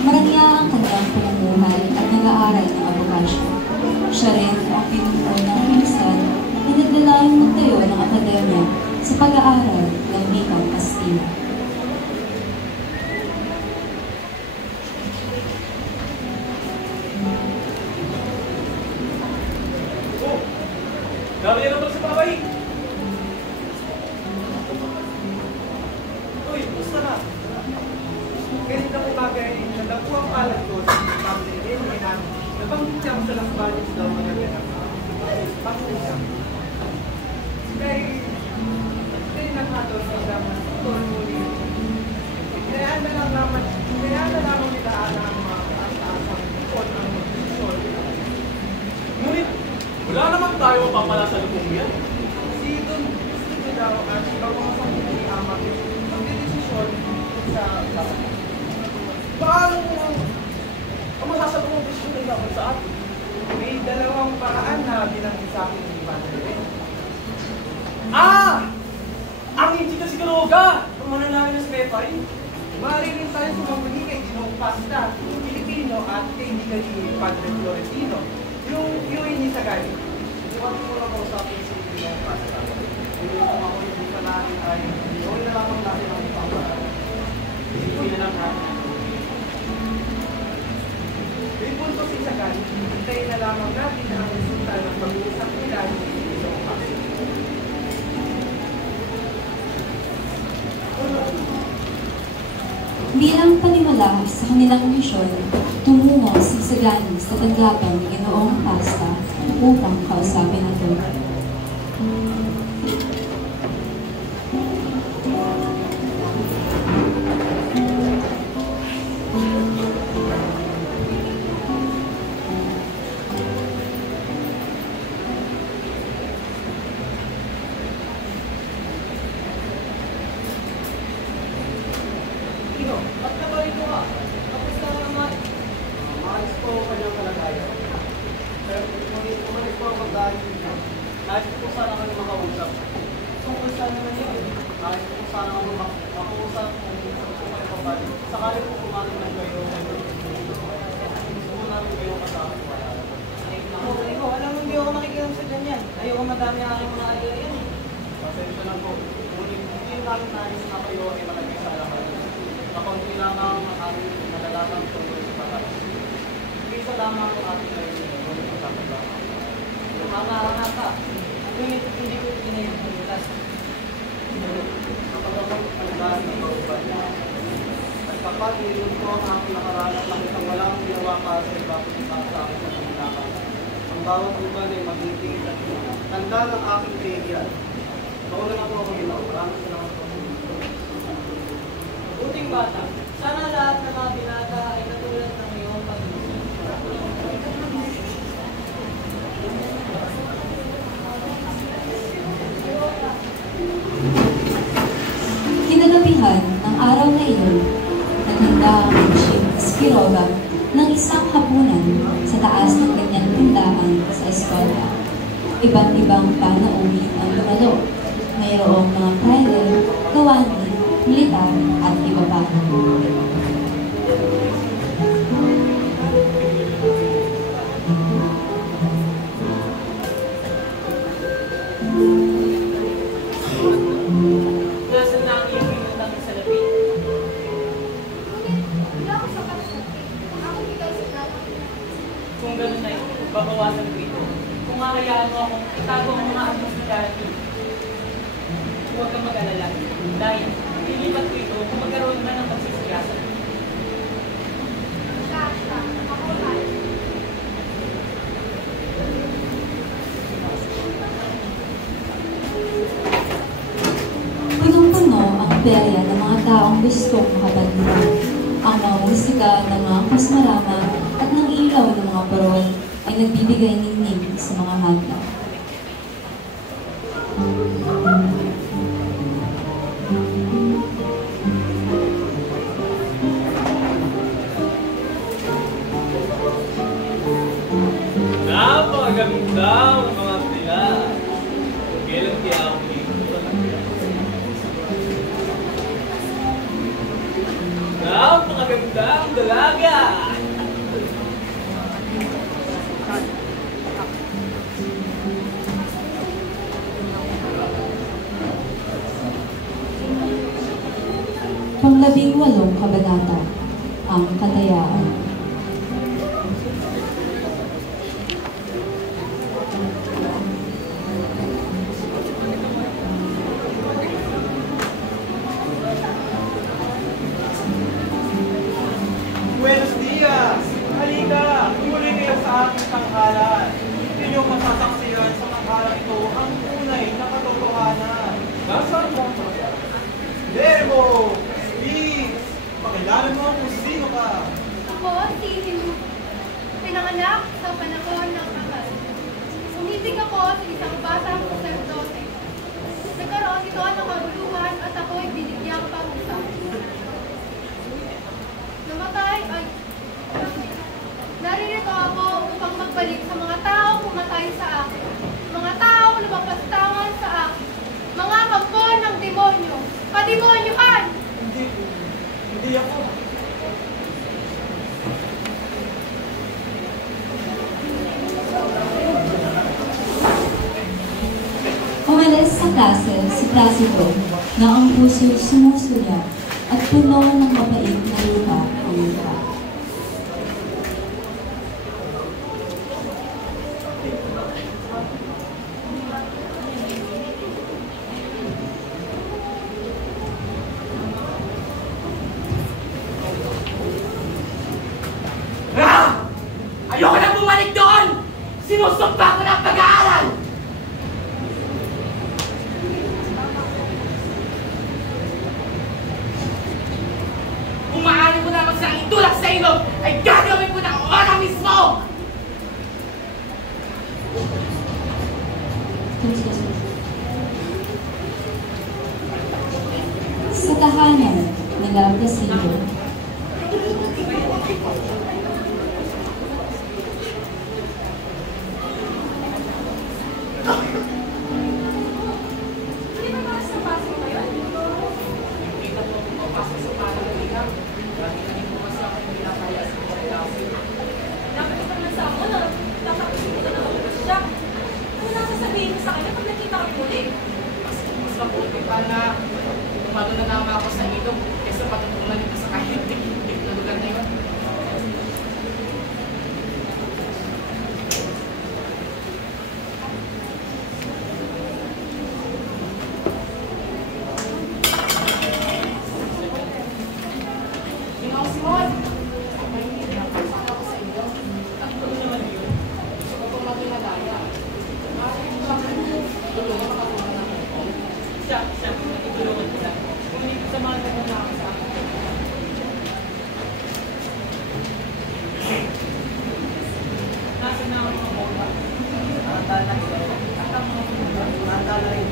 Marangya ang kanilang pamumuhay at nag-aaral ng abogasyo. Siya rin ang pinuno ng Pilisan na naglalayong magtayo ng akademya sa pag-aaral ng wikang Kastila. Oh! Dami na naman sa babay! Uy, gusto na. Ganit na bagay, nalapo ang palad ko sa pamilya ni Nan. Nabanggit siya sa lang balis daw mga ganap. Pangit siya. Kaya nakatol sa daman. Tol muli. Kaya na lang naman nila ang mga kaas-asang kon ang mag-sol. Ngunit, wala naman tayo mapapala sa lubong yan. Si Don gusto daw at pagkamasang ni Amag magdedesisyon sa Paano ang masasabi mong desisyon ay dapat sa atin? may dalawang paraan na binanggit sa akin ni Padre Ren. Ang hindi ka si Garoga! Kung mananangin na sa Pepay, maaari rin tayo sumamuli kay Ginong Pasta, Pilipino at kaibigan ni Padre Florentino. Yung ni Sagani. Iwan ko lang ako sa akin si Ginong Pasta. Kung ako hindi pa natin ay gawin na lamang natin ang ipang Hindi na lang natin. May punto si Sagani, hintayin na lamang natin ang resulta ng pag-uusap nila ni Ginong Pasta. Bilang panimula sa kanilang misyon, tumungo si Sagani sa tanggapan ni Ginoong Pasta upang kausapin ito. Ba't na ba rito ka? Kapusta ka naman? Maalis po ang kanyang kalagayan. Pero umalis po ako dahil dito. Nais ko po sana kayo makausap. Tungkol saan naman yun? Nais ko po sana kayo makausap kung po kayo mabalik. Sakali po kumain lang kayo. Gusto mo namin kayo kasama. Ako, alam mo hindi ako makikilam sa ganyan. Ayoko madami ang aking mga alila yan. Pasensya na po. Ngunit hindi namin nais na kayo ay malagay sa alaman. Kakunti lamang ang aming nalalaman tungkol sa batas. Isa lamang ang ating nalilimutan kung sa lamang. Hanga-hanga ka. Ngunit hindi ko pinahintulutas. Kapag ako pagdaan ng bawal at kapag nilun ko ang aking nakaranas ng isang walang ginawa para sa iba kundi para sa akin sa pagkakaroon. Ang bawat uban ay magiging at tanda ng aking kaibigan. Bawa na po ako ginawa. Maraming salamat po. Buting bata, sana lahat ng mga binata ay katulad ng iyong pag-ibig. Kinagabihan ng araw na iyon, naghanda ang Chief Spiroga ng isang hapunan sa taas ng kanyang tindahan sa eskwela. Iba't ibang panauwi ang dumalo. Mayroong mga private, kawani, militar at iba pa. kung kakayaan mo akong itago ang mga agos na darating, huwag kang mag-alala. Dahil, lilipat ko ito kung magkaroon man ng pagsisiyasan. Kasha, ako tayo. Punong-puno ang perya ng mga taong gustong makapagdito. Ang mga musika ng mga kasmarama at ng ilaw ng mga parol ay nagbibigay ningning sa mga hagla. Napakaganda ang mga tila. Kailan kaya ako dito? Napakaganda ang dalaga! Pang-18 kabanata, ang katayaan. Buenos dias! Halika! Muli kayo sa aking tanghalan. Inyong masasaksihan sa tanghalan ito ang tunay na katotohanan. Nasaan mo? Demo! Please! Pakilala mo kung sino ka. Ako, si Himu. Pinanganak sa panahon ng Amal. Sumitig ako sa isang batang saserdote. Nagkaroon ito ng kabuluhan at ako'y binigyang parusa. Namatay ay... Naririto ako upang magbalik sa mga taong pumatay sa akin. Mga taong napapastangan sa akin. Mga kampo ng demonyo. Kademonyohan! Hindi ako. Umalis sa klase si Placido na ang puso sumusuya at puno ng mapait na luha ang luha. Ayoko na bumalik doon! Sinusumpa ko na ang pag-aaral! Kung maaari mo na magsang itulak sa ilog, ay gagawin ko na ora mismo! Sa tahanan nila Placido, Hindi ba mga sa pasok ngayon? Hindi na po ako papasok sa Manila. Lagi na rin po kasi ako pinapaya sa mga klase. Dapat ito naman sa ako na nakapisip ko na ako siya. Ano na sasabihin mo sa kanya pag nakita ko muli? Mas mabuti pa na umano na naman ako sa ilog kaysa patutungan ito sa kahit-tik na lugar na yun. Ikaw, Simon! May hindi na ako sa inyo. At kung naman yun, gusto ko pong maging madaya. Bakit ba tulungan makatulungan ako? Siya, nakitulungan kita. Kung hindi ko samahan ka na ako sa akin. Nasa na ako mga bola? Tanda na ito. At ang mga bola? Tanda na rin.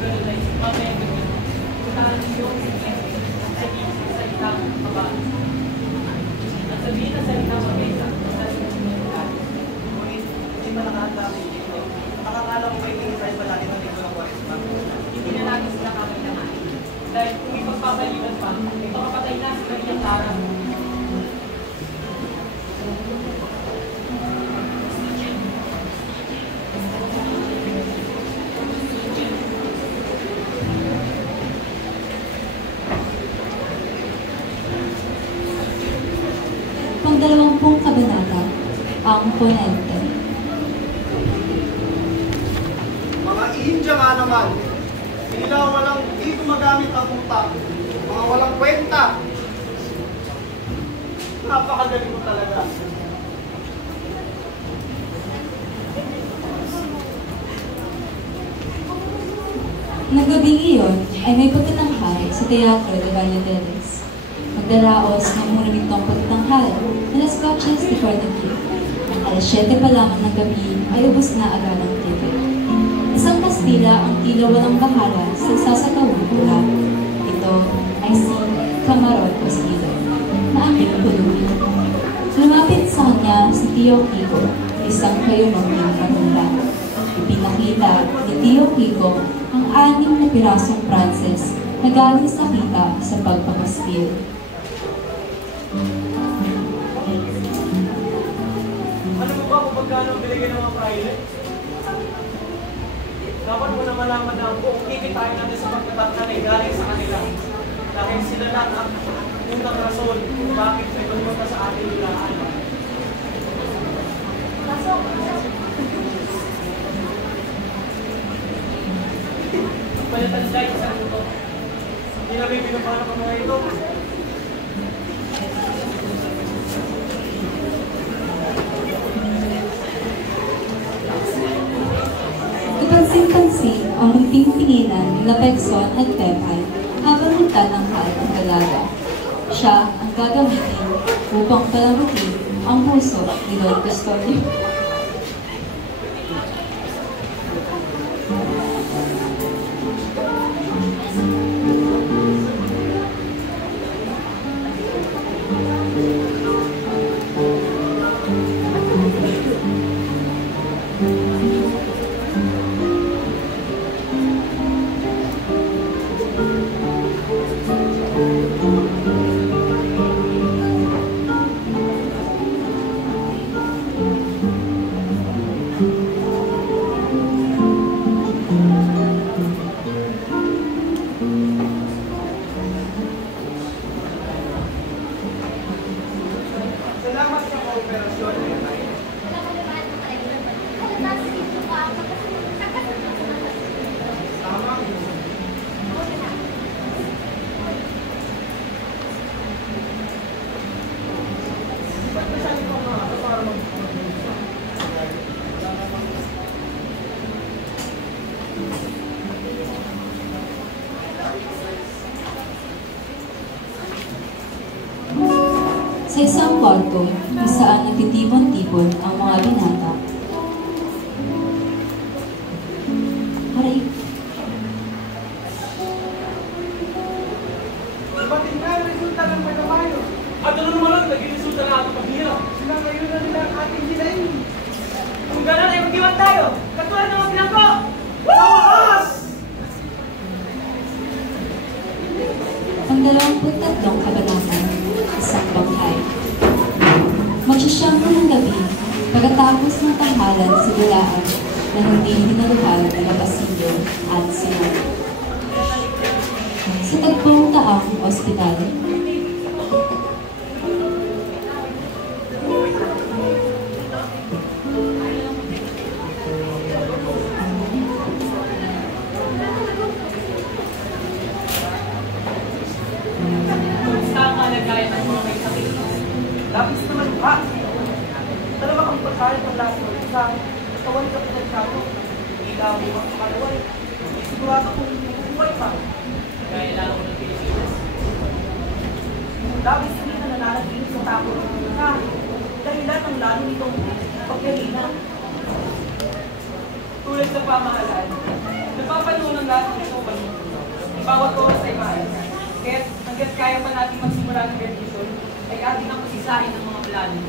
Pero guys, mamaya ko yun. Puntahan niyo yung sabihin sa salita ng kabahan. At sabihin na salita ng mabesa. Ngunit, hindi pa nakahanda ang dito. Nakakala ko kayo kinisay palagi ng dito ng Kwaresma. Hindi na natin sila kakailangan. Dahil kung ipagpapalitan pa, ito kapatay na si Maria Clara. pang-20 kabanata, ang ponente. India nga naman. Sila walang di gumagamit ang utak. Mga walang kwenta. Napakagaling mo talaga. Nagabing iyon ay may pagtatanghal sa Teatro de Balladares. Magdaraos ng muna nitong pagtatanghal na Las Coches de Cordoba. Alas 7 pa lamang ng gabi ay ubos na agad ang ticket. Isang Kastila ang tila walang bahala sa sasakawang pula. Ito ay si Camarón Costido, na aming pulubi. Lumapit sa kanya si Tio Kiko, isang kayumanging kanula. Ipinakita ni Tio Kiko ang 6 na pirasong Frances na galing sa kita sa pagpapastil. Ano mo ba kung magkano ang binigay ng mga praile? Dapat mo na malaman na kung kikitain natin sa pagtatangka ay galing sa kanila. Dahil sila lang ang unang rason kung bakit may pagpunta sa ating nilaan. Palitan siya yung isang luto. Hindi na may pinapala ka mga ito. Kapansin-pansin ang munting tinginan ni Pekson at Pepay habang nagtanangkal ang dalaga. Siya ang gagamitin upang palamutin ang puso ni Don Custodio. Salamat sa kooperasyon. Tama. Ba't masyali ko nga para Sa isang kwarto, kung saan nagtitipon-tipon ang mga binata. Aray, Bating nga ang resulta ng pagkamayo. At ano naman lang, naging resulta na ating paghirap. Sila ngayon na nila ang ating silain. Kung gano'n ay mag-iwan tayo! Katulad ng mga pinangko! Sa wakas! ang 23 kabanata, isang banghay. Magsisyampo ng gabi, pagkatapos ng tanghalan sa gulaan na hindi hinaluhal ng pasilyo at sinag. Sa tagpong taang ospital, Kumusta ang kalagayan ng mga may sakit? Labis naman ka! Talaga kang pagkalit ng laso sa katawan ka pinagkako. Hindi ka mo makakalaway. Hindi sigurado kung buhay pa. Gaya lalo ko ng Pilipinas. Labis na rin na nananaginip sa tapo ng ka. Dahilan ng lalo nitong pagkalina. Tulad sa pamahalaan, napapaluan ng lahat ng isang banyo. Bawat oras ay mahal. Kaya't hanggat kaya pa natin magsimula ng revolution, ay ating ang pasisahin ng mga plano.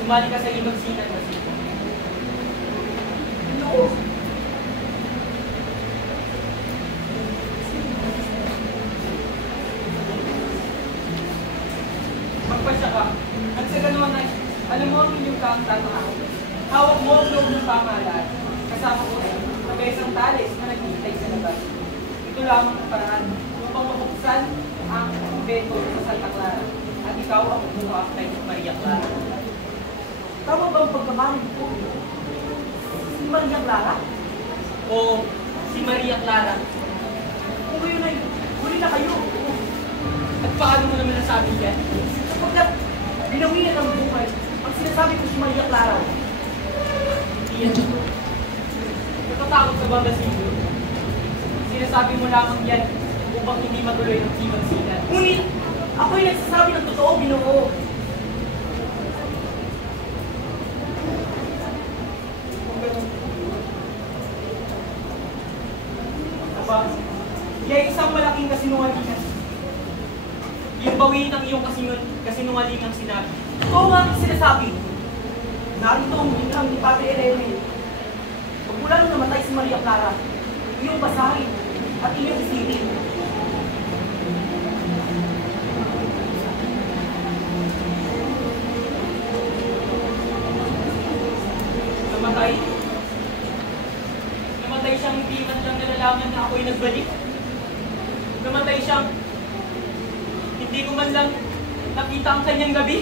Sumali ka sa ibang sinan kasi. No! Magpasya ka. At sa ganoon ay, alam mo ang inyong taong tatamahan. Hawak mo ang loob ng pamahalaan. Kasama ko ay mag-isang talis na naghihintay sa labas. Ito lamang ang paraan upang mabuksan ang beto sa Santa Clara. At ikaw ang kumuha kay Maria Clara. Tama ba ang pagkamanin ko? Si Maria Clara? O si Maria Clara. Kung kayo na huli na kayo. At paano mo naman nasabi yan? Sapagkat binawian ang buhay, ang sinasabi ko si Maria Clara. Iyan. Natatakot ka ba, Basilio? Sinasabi mo lamang yan upang hindi matuloy ang siman-sinan. Ngunit, ako'y nagsasabi ng totoo, Ginoo. Aba, yan isang malaking kasinungalingan. Yung bawiin ang iyong kasinungalingang sinabi. Ito ang aking sinasabi. Narito ang hinilang ni Padre Elene. Magmula nung namatay si Maria Clara, iyong basahin at iyong isipin. Namatay? Namatay siyang hindi man lang nalalaman na ako'y nagbalik. Namatay siyang hindi ko man lang nakita ang kanyang gabi.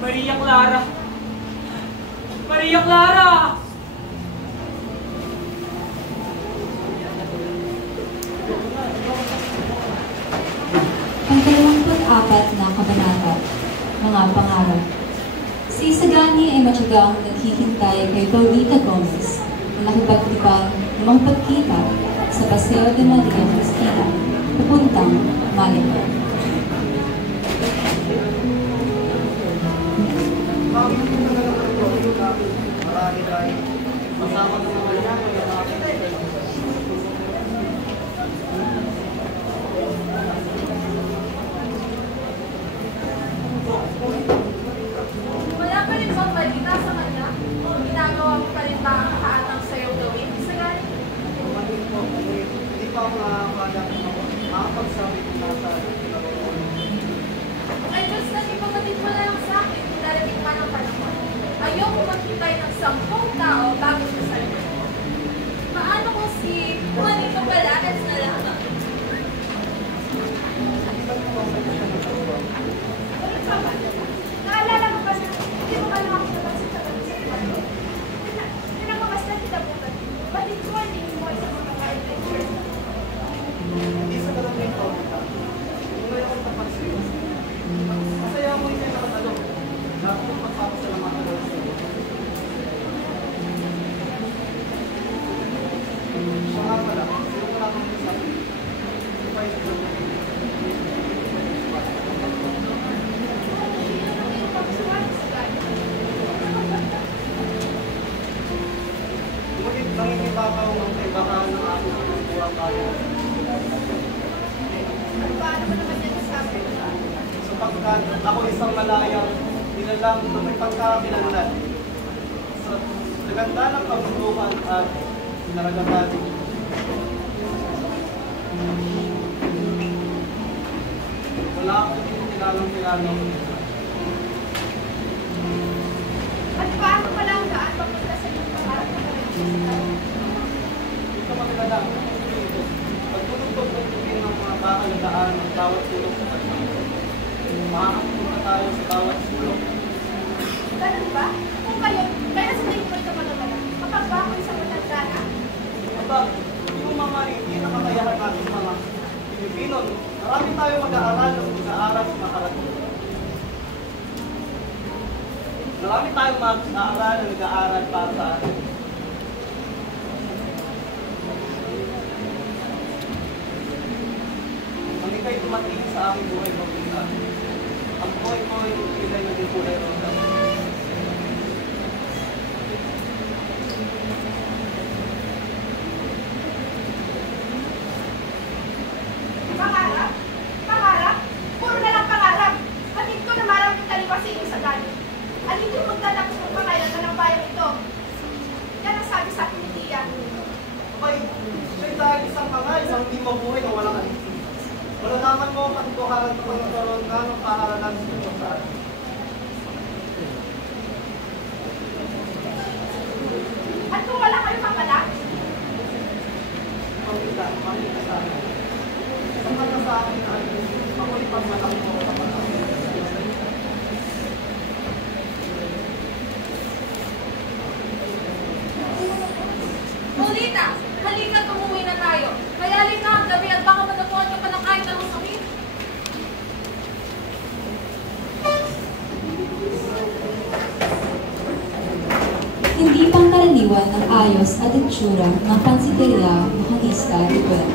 Maria Clara! Maria Clara! Ang 24 na kabanata, mga pangarap. Si Isagani ay matyagang naghihintay kay Paulita Gomez na nakipagtibang na makapagkita sa Paseo de Maria Cristina, papuntang Malibon. Bakit yung naglalaro ito? Marami tayo. Masama na naman yan. Wala pa rin bang balita sa kanya? Ginagawa mo pa rin ba ang nakaatang sa'yo gawin? Isagani? Hindi pa ako makapagsabi kung nasa Ay, Diyos na ipapatid mo na lang sa akin kung darating man ang panahon. Ayoko maghintay ng 10 tao bago sa salita. Paano kung si Juanito Paladas na lang? Ulit pa ba? Naalala mo ba na hindi mo man ako nabansin sa gabi sa ibato? Pinakamasdan kita bukat. Batid ko ang tingin mo sa mga ka-adventure. Hindi sa ganun ito. Kung ngayon akong tapat sa'yo, masaya mo yung nakatalo. Dapat kong magpapasalamatan ko sa iyo. Siya nga pala, sino ka lang ang sabi? Ito pa yung ngunit nangingibabaw ang kaibahan ng aking pagkukuha tayo. Paano mo naman yan nasabi? Sapagkat ako isang malayang nilalang na may pagkakilanlan sa ganda ng kabundukan at naragatan. Wala akong kinilalang-kilala. At paano pala ang daan papunta sa iyong pangarap na karelasyon? Ito makilala. Pagtulog-tog ng tubig ng mga kakalagaan ng bawat sulok sa kanya. Makakapunta tayo sa bawat sulok. Ganun ba? Kung kayo, kaya sa tingin mo ito magagala, kapag ba ako isang matanda na? Aba, yung mga hindi na kakayahan natin mga Pilipino, marami tayo mag-aaral ng mag-aaral sa makarating. Marami tayong mag-aaral ng mag-aaral para sa atin. Nang ika'y tumating sa aking buhay papunta, ang buhay ko ay kilay naging kulay rosa. Pangarap? Pangarap? Puro na lang pangarap. Hatid ko na maraming kaliwasin yung sa dali. Alin yung magtatapos ng pangailangan ng bayang ito? Yan ang sabi sa akin ni Tia. Okay, siya'y dahil isang pangay, isang hindi mabuhay na walang alis. Malalaman mo ang katotohanan ng pagkakaroon ka ng paaralan sa ito sa atin. At kung wala kayo mapala, Makita sa akin. Sapat na sa akin ay ako'y pagmalaki mo kapag pagdiriwang ng ayos at itsura ng pansiteria Bukanista Ritual.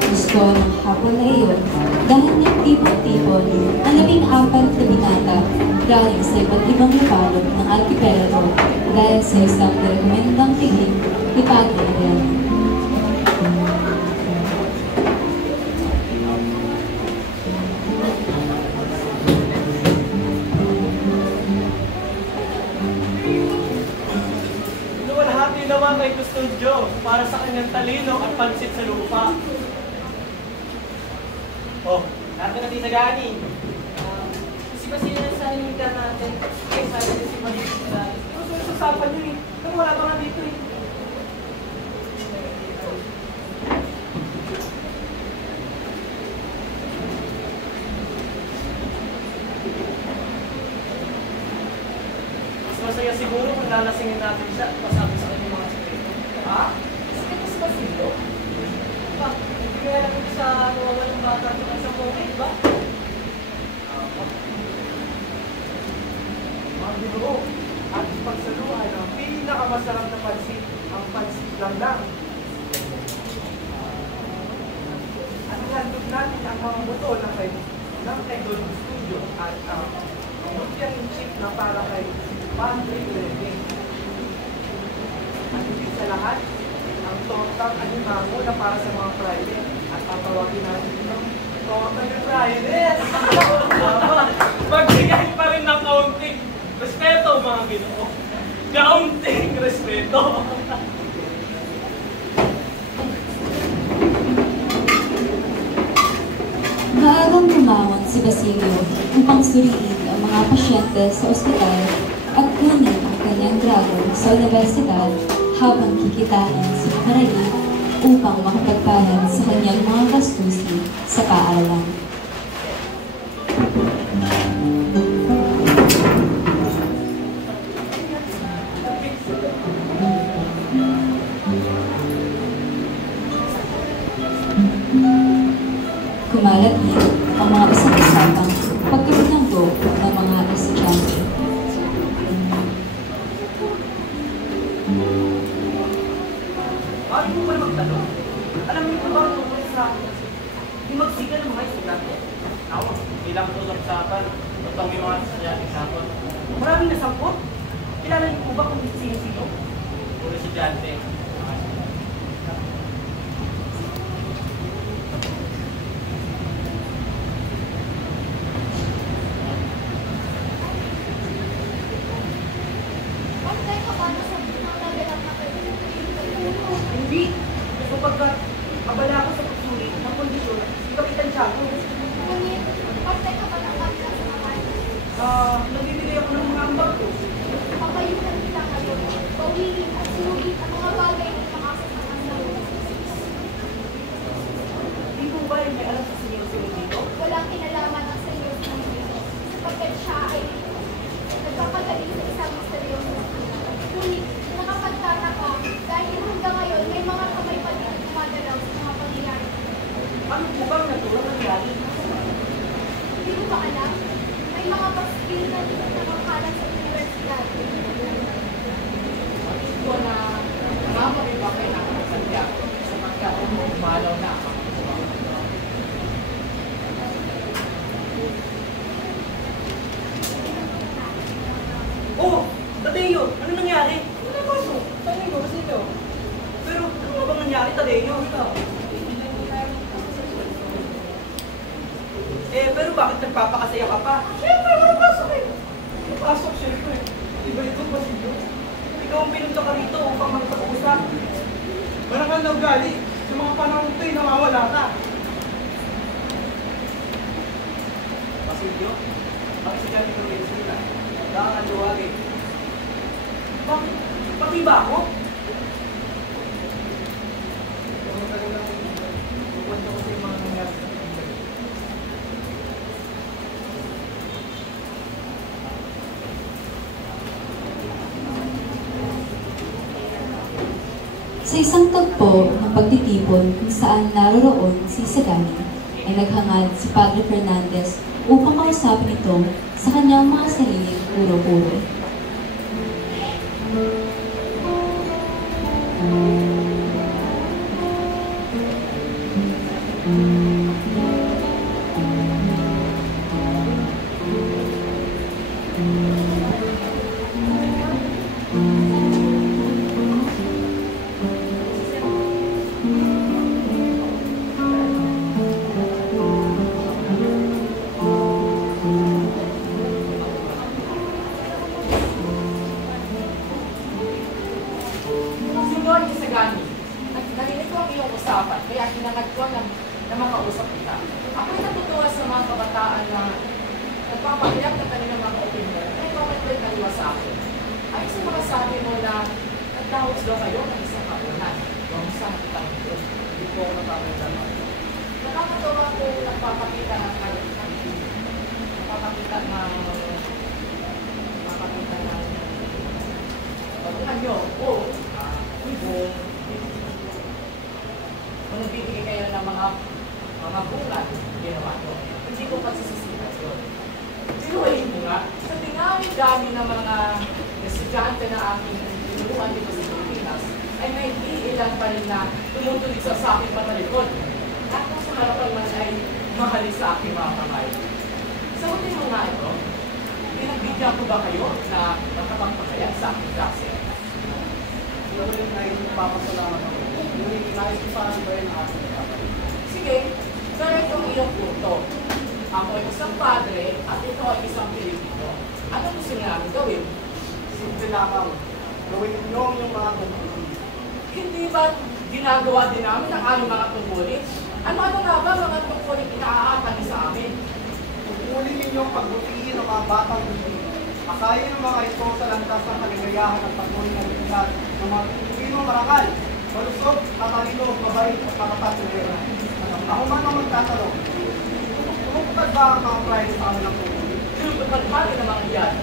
Gusto ng hapon na iyon dahil nagtipon-tipon ang 14 na binata galing sa iba't ibang lupalop ng arkipelago dahil sa isang nirekomendang tingin ni Padre Adriano. Luwalhati naman kay Custodio para sa kanyang talino at pansit sa lupa. Oh, nato na Tita Gani. Si Basile na sa inimita natin. Eh, sabi na si Marie Gonzales. Gusto na sa usapan niyo eh. Pero wala pa nga dito eh. Mas masaya siguro kung lalasingin natin siya at masabi sa kanyang mga sikreto. Ha? Sikreto si Basile? Ba, hindi kaya lang ito sa nawawalang bata at sa moment, ba? Mga ginoo, at pagsaluhan ang pinakamasarap na pansit, ang pansit lang. At handog natin ang mga buto ng kay Don Studio at ang lumpiyang chip na para kay Padre Levy. At higit sa lahat, ang tortang animango na para sa mga Friday at tatawagin natin ito, torta ni Friday! Magbigay pa rin ng kaunting respeto, mga ginoo. Kaunting respeto. Maagang bumangon si Basilio upang suriin ang mga pasyente sa ospital at kunin ang kanyang grado sa universidad habang kikitain sa Makarali upang makapagpahal sa kanyang mga gastusin sa paaralan. Kumalat din ang mga usap-usapang pagkabilanggo ng mga estudyante. Bakit mo ba magtanong? Alam niyo ba ang tungkol sa magsiga ng mga estudyante? Ako, bilang usap-usapan, itong yung mga estudyante sa akin. Maraming nasangkot. Kilala niyo po ba kung sino-sino? Puro estudyante. Pantay ka ba na sa naganap na kayo? Hindi. Sapagkat abala ako sa pagsulit ng kondisyon ni Kapitan Tiago. Ngunit, pantay ka ba ng kanila sa kaman? Nagbibigay ako ng mga ambag ko. Papayuhan kita ngayon, bawiin at sinugit ang mga bagay na nakasasama sa lupa. Hindi po ba yung may alam sa sinyo-sinyo dito? Walang kinalaman ang Senyor sa mundo, sapagkat siya ay nagpapagaling sa isang misteryoso. Ngunit, nakapagtataka dahil hanggang ngayon may mga kamay pa din na gumagalaw sa mga pangyayari. Ano po bang naturang nangyari? Hindi mo ba alam? May mga paskil na dito na makalat sa universidad. Ito na namamagay kay nakakasadya sapagkat umalaw na ang Oh! Tadeo! Ano nangyari? Wala kaso, tanong ko kasi ito. Pero ano nga bang nangyari, Tadeo? Pero bakit nagpapakasaya ka pa? Siyempre, wala pasok eh. Pasok siyempre. Iba ito pa siya. Ikaw ang pinunta ka rito upang magpag-usap. Marangal na ugali. Sa mga panahon ito'y nawawala ka. Basilio, ang estudyante ko rin sila. Daan ang luwagin. Bakit? Pati ba ako? Kung talagang pupunta ko sa yung mga nangyari. Sa isang tagpo ng pagtitipon kung saan naroroon si Sagani, ay naghangad si Padre Fernandez upang kausapin ito sa kanyang mga sariling puro-puro. Senyor Isagani, narinig ko ang iyong usapan, kaya hinangad ko na makausap kita. Ako'y natutuwa sa mga kabataan na nagpapahayag ng kanilang mga opinion, ay komento'y kaliwa sa akin. Ay sa mga sabi mo na nagdahos daw kayo ng isang kapunan. Yung isang kitang ito. Hindi po ako nakakita. Nakakatawa kung nagpapakita ng baguhan nyo o kung nagbibigay kayo ng mga bunga, ginawa nyo. Hindi ko pagsisisihan yun. Sinuhin mo nga, sa dami ng mga estudyante na aking tinuruan dito sa Pilipinas, ay may iilan pa rin na tumutulig sa aking patalikod. At kung sa harapan man ay mahali sa aking mga kamay. Sa huli mo nga ito, pinagbigyan ko ba kayo na nakapagpakayag sa aking klase? Alam mo yung nais ko papasalamat ako. Yung nais ko parang ba yung ating kapatid. Sige, correct ang iyong punto. Ako ay isang padre at ito ay isang Pilipino. Ano gusto niya namin gawin? Simple lamang. Gawin niyo yung mga tungkulin. Hindi ba ginagawa din namin ang aming mga tungkulin? Ano-ano nga ba mga tungkulin inaaatang sa amin? Tungkulin ninyong pagbutihin ng mga batang hindi. Asayin ng mga ito sa landas ng kaligayahan ng patuloy ng lipunan ng mga Pilipino marangal, malusog, matalino, mabait at makapatuloy. Ako man ang magtatanong, tumutupad ba ang mga pride sa kanilang tungkulin? Tinutupad pa rin ang mga iyan.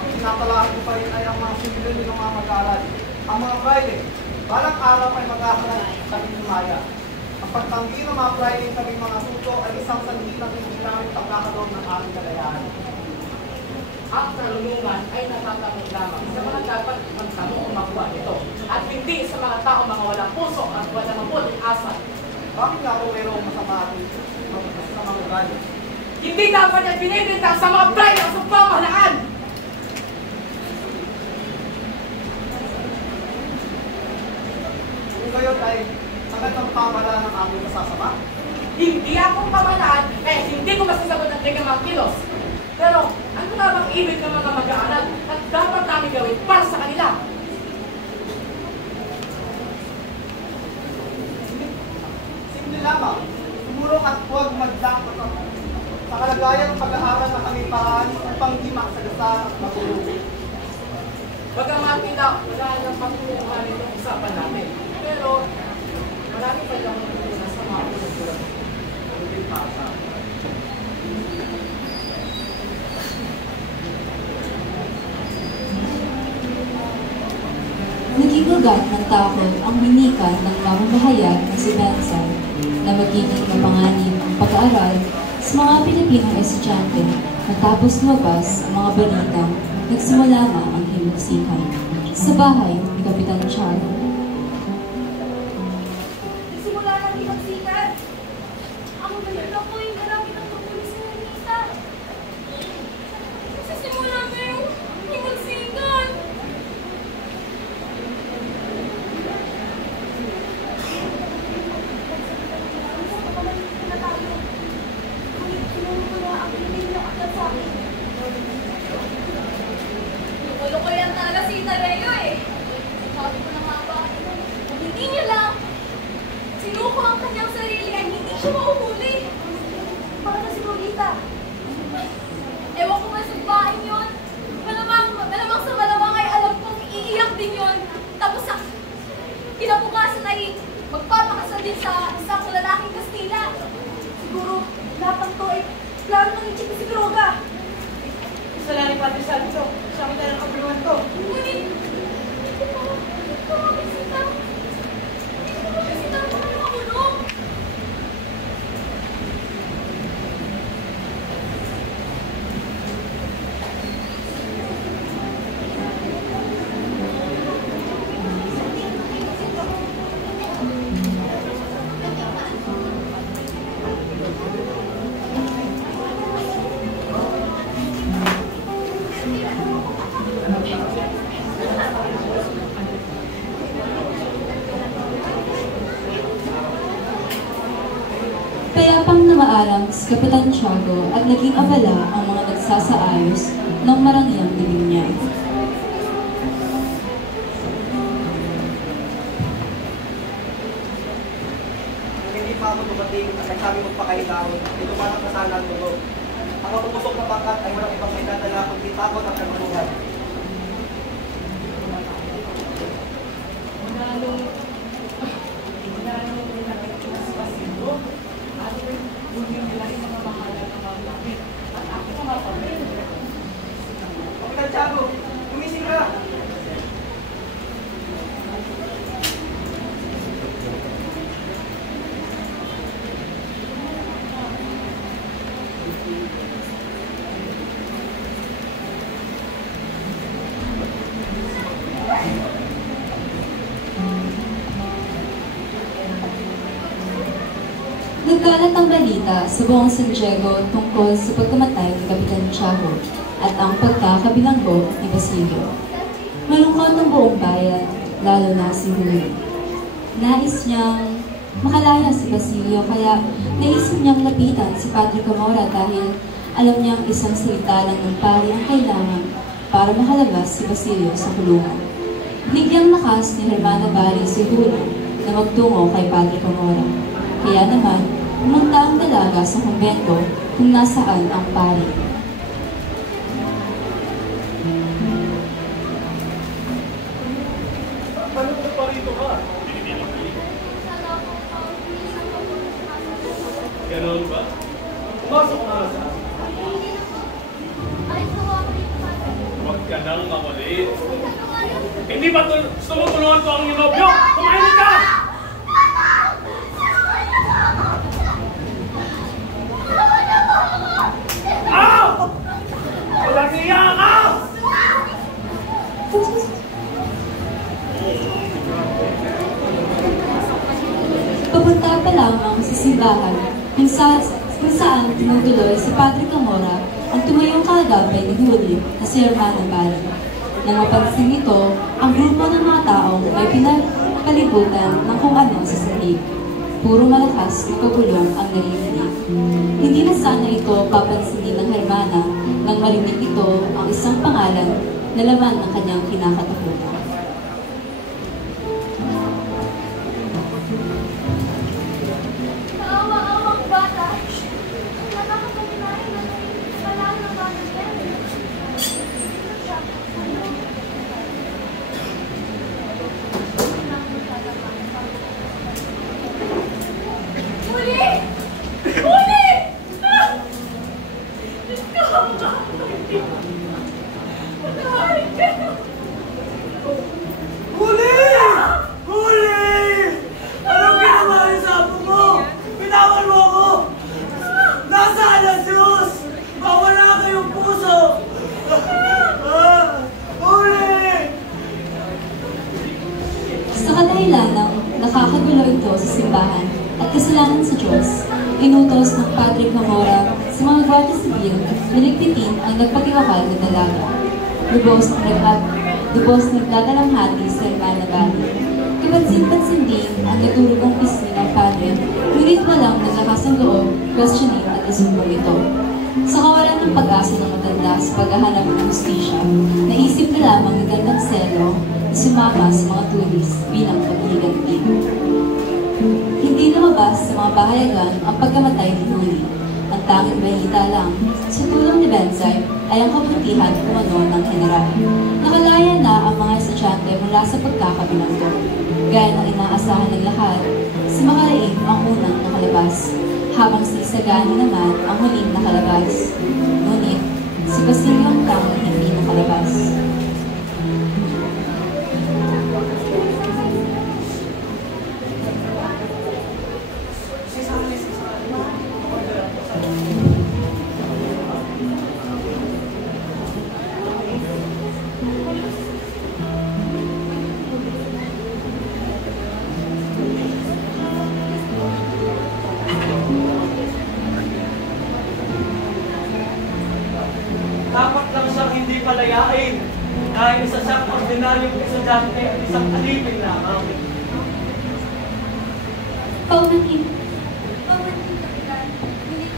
Ang sinatalahan ko pa rin ay ang mga sibilin ng mga mag-aaral. Ang mga pride, balang araw ay mag-aaral sa Pilipinas. Ang pagtanggi ng mga pride sa mga tuto ay isang sanhi ng hindi namin pagkakaroon ng aming kalayahan. Ang karunungan ay natatanong lamang sa mga dapat magtanong o makuha nito. At hindi sa mga tao mga walang puso at walang mabuting asal. Bakit nga ako mayroong masama sa mga ugali? Hindi dapat yan binibintang sa mga pride ang sa pamahalaan! Kung gayon ay agad ang pamahalaan ng aming masasama. Hindi akong pamahalaan kaya hindi ko masasagot ang mga kilos. Pero ano nga bang ibig ng mga mag-aaral at dapat namin gawin para sa kanila? Simple lamang, tumulong at huwag magdang sa kalagayan ng pag-aaral na kami paraan upang di makasagasan at matulog. Bagamat kita, wala nang patutungan itong usapan namin. Pero marami pa lang natutunan sa mga tulog-tulog. Ano din para sa akin. Naging ugat ng takot ang binikan ng mamamahayag na si Benson na magiging mapanganib ang pag-aaral sa mga Pilipinong estudyante. Matapos lumabas ang mga balitang nagsimula na ang himagsikan. Sa bahay ni Kapitan Char. Nagsimula ng himagsikan. Ang balita ko yung marami ng tutuloy sa Manita. Nagsisimula na yung himagsikan. Ulo ko yan talaga si Tareo eh. Sabi ko na nga ba, kung hindi niya lang sinuko ang kanyang sarili ay hindi siya mauhuli. Para si Lolita. Ewan ko nga sa bahay yun. Malamang sa malamang ay alam kong iiyak din yun. Tapos sa kinabukasan ay magpapakasal din sa isang lalaking Kastila. Siguro, lahat ng to ay plano ng ichip si Droga. Kasalanan ni Padre Sancho. Siya kita ng kabuluhan ko. Ngunit, hindi ko makakasita. Hindi ko makakasita ang mga nakakulong. paalam si Kapitan Tiago at naging abala ang mga nagsasaayos ng marangyang dilim niya. Hindi pa ako dumating at nagsabi magpakaitawon, ito parang kasana ang dugo. Ang mapupusok na pangkat ay walang ibang sinadala kundi takot at kaguluhan. Kapitan Tiago, gumising ka! Nagkalat ang balita sa buong San Diego tungkol sa pagkamatay ni Kapitan Tiago at ang pagkakabilanggo ni Basilio. Malungkot ang buong bayan, lalo na si Julio. Nais niyang makalaya si Basilio kaya naisip niyang lapitan si Padre Camora dahil alam niyang isang salita lang ng pari ang kailangan para makalabas si Basilio sa kulungan. Binigyang lakas ni Hermana Bari si Julio na magtungo kay Padre Camora. Kaya naman, pumunta ang dalaga sa kumbento kung nasaan ang pari. Paano ka pa rito ka? Ganon ba? Pumasok na sa akin. Huwag ka nang makulit. Hindi ba gusto mo tulungan ko ang iyong nobyo? Kumain ka! Walang niya ka! Papunta pa lamang sa simbahan kung saan tinutuloy si Padre Camora ang tumayong kagabay ni Julio na si Hermana Bari. Nang mapansin nito, ang grupo ng mga taong may pinapalibutan ng kung ano sa sahig. Puro malakas na pagulong ang naririnig. Hindi na sana ito papansinin ng Hermana nang marinig ito ang isang pangalan na laman ng kanyang kinakatakutan. Kaawa-awang bata. Nakakapaginahin na wala na ba ng bebe? Huli! Huli! Huli! Huli! Anong ginawa niyo sa apo mo? Bitawan mo ako! Nasaan ang Diyos? Mawala kayong puso! Huli! Sa kadahilanang nakakagulo ito sa simbahan at kasalanan sa Diyos, inutos ng Padre Camora sa mga Guardia Civil na ligpitin ang nagpatiwakal na dalaga. Lubos nagdadalamhati sa Hermana Bari. Kapansin-pansin din ang naturugong pisngi ng Padre, ngunit walang naglakas ng loob, questioning at isumbong ito. Sa kawalan ng pag-asa ng matanda sa paghahanap ng justisya, naisip na lamang ni Gandang Celo na sumama sa mga turis bilang paghihiganti. Hindi lumabas sa mga pahayagan ang pagkamatay ni Huli. Ang tanging balita lang, sa tulong ni Benzay ay ang kabutihan umano ng general. Nakalaya na ang mga estudyante mula sa pagkakabilanggo. Gaya ng inaasahan ng lahat, si Makaraig ang unang nakalabas, habang si Isagani naman ang huling nakalabas. Ngunit, si Basilio ang tanging hindi nakalabas. Dapat lang siyang hindi palayain dahil isa siyang ordinaryong estudyante at isang alipin lamang. Paunahin, Kapitan, hindi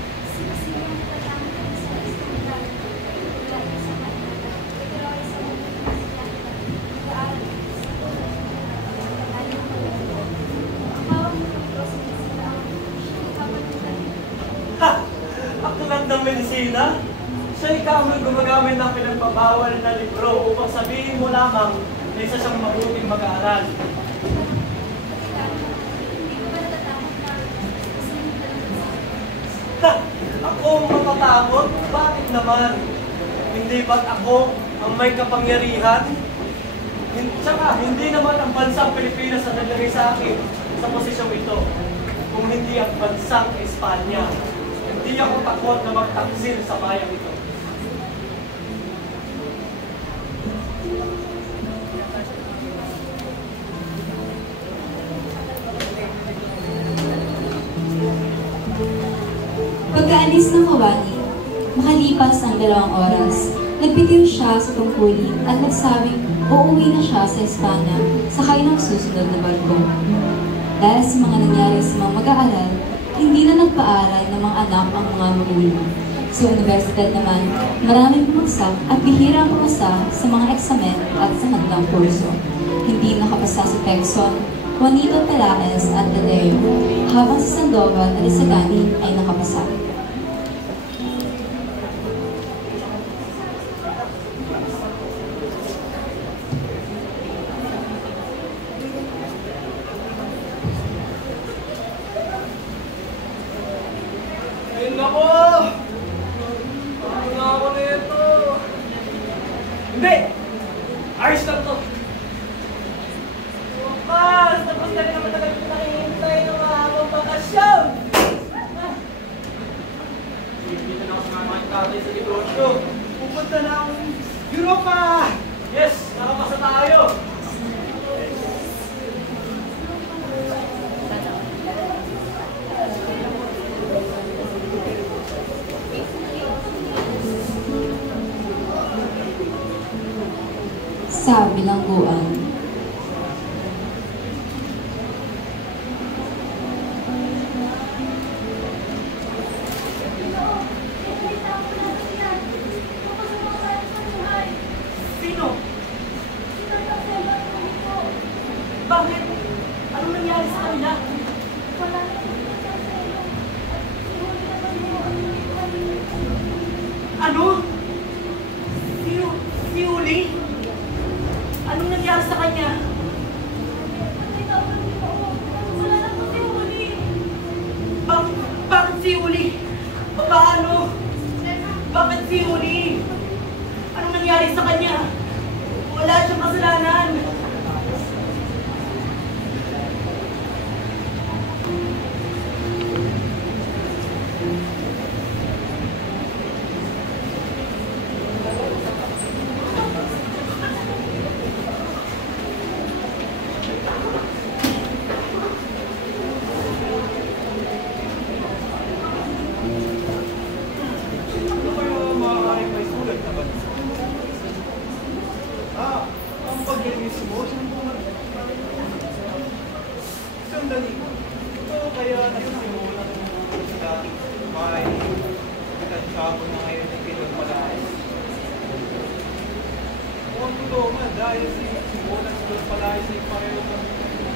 Rosina, siya ikaw ang gumagamit ng pinagbabawal na libro upang sabihin mo lamang na isa siyang mabuting mag-aaral. Ako ang matatakot? Bakit naman? Hindi ba't ako ang may kapangyarihan? Tsaka, hindi naman ang bansang Pilipinas ang naglagay sa akin sa posisyong ito. Kung hindi ang bansang Espanya. Hindi ako takot na magtaksil sa bayang ito. Pagkaalis ng kawani, makalipas ang 2 oras, nagbitiw siya sa tungkulin at nagsabing uuwi na siya sa Espanya sakay ng susunod na barko. Dahil sa mga nangyari sa mga mag-aaral, hindi na nagpaaral ng mga anak ang mga magulang. Sa universidad naman, maraming bumagsak at bihirang pumasa sa mga eksamen at sa kanilang kurso. Hindi nakapasa si Pegson, Juanito Pelaez at Deleo, habang si Sandoval at Isagani ay nakapasa. Ayun ako! Ano na ako nito? Hindi! Ayos lang to! Wakas! Tapos na rin naman tagal ko nakihintay ng mahabang bakasyon! Dito na ako sa mga tatay sa negosyo. Pupunta ng Europa! Yes! Nakapasa tayo! Sa bilangguan. Sino? Bakit? Anong nangyari sa kanila? Ano? Si Uli? Anong nangyari sa kanya? Bakit si Uli? Paano? Bakit si Uli? Anong nangyari sa kanya? Wala siyang kasalanan. Ano kayo maaaring may sulat na ba? Ang paglinis mo, sandali. Ito kaya nagsimulan mo sila may nagkatsabo na ngayon ay pinagpalain. Kung totoo nga, dahil si Simulan sa pinagpalain ay pareho ng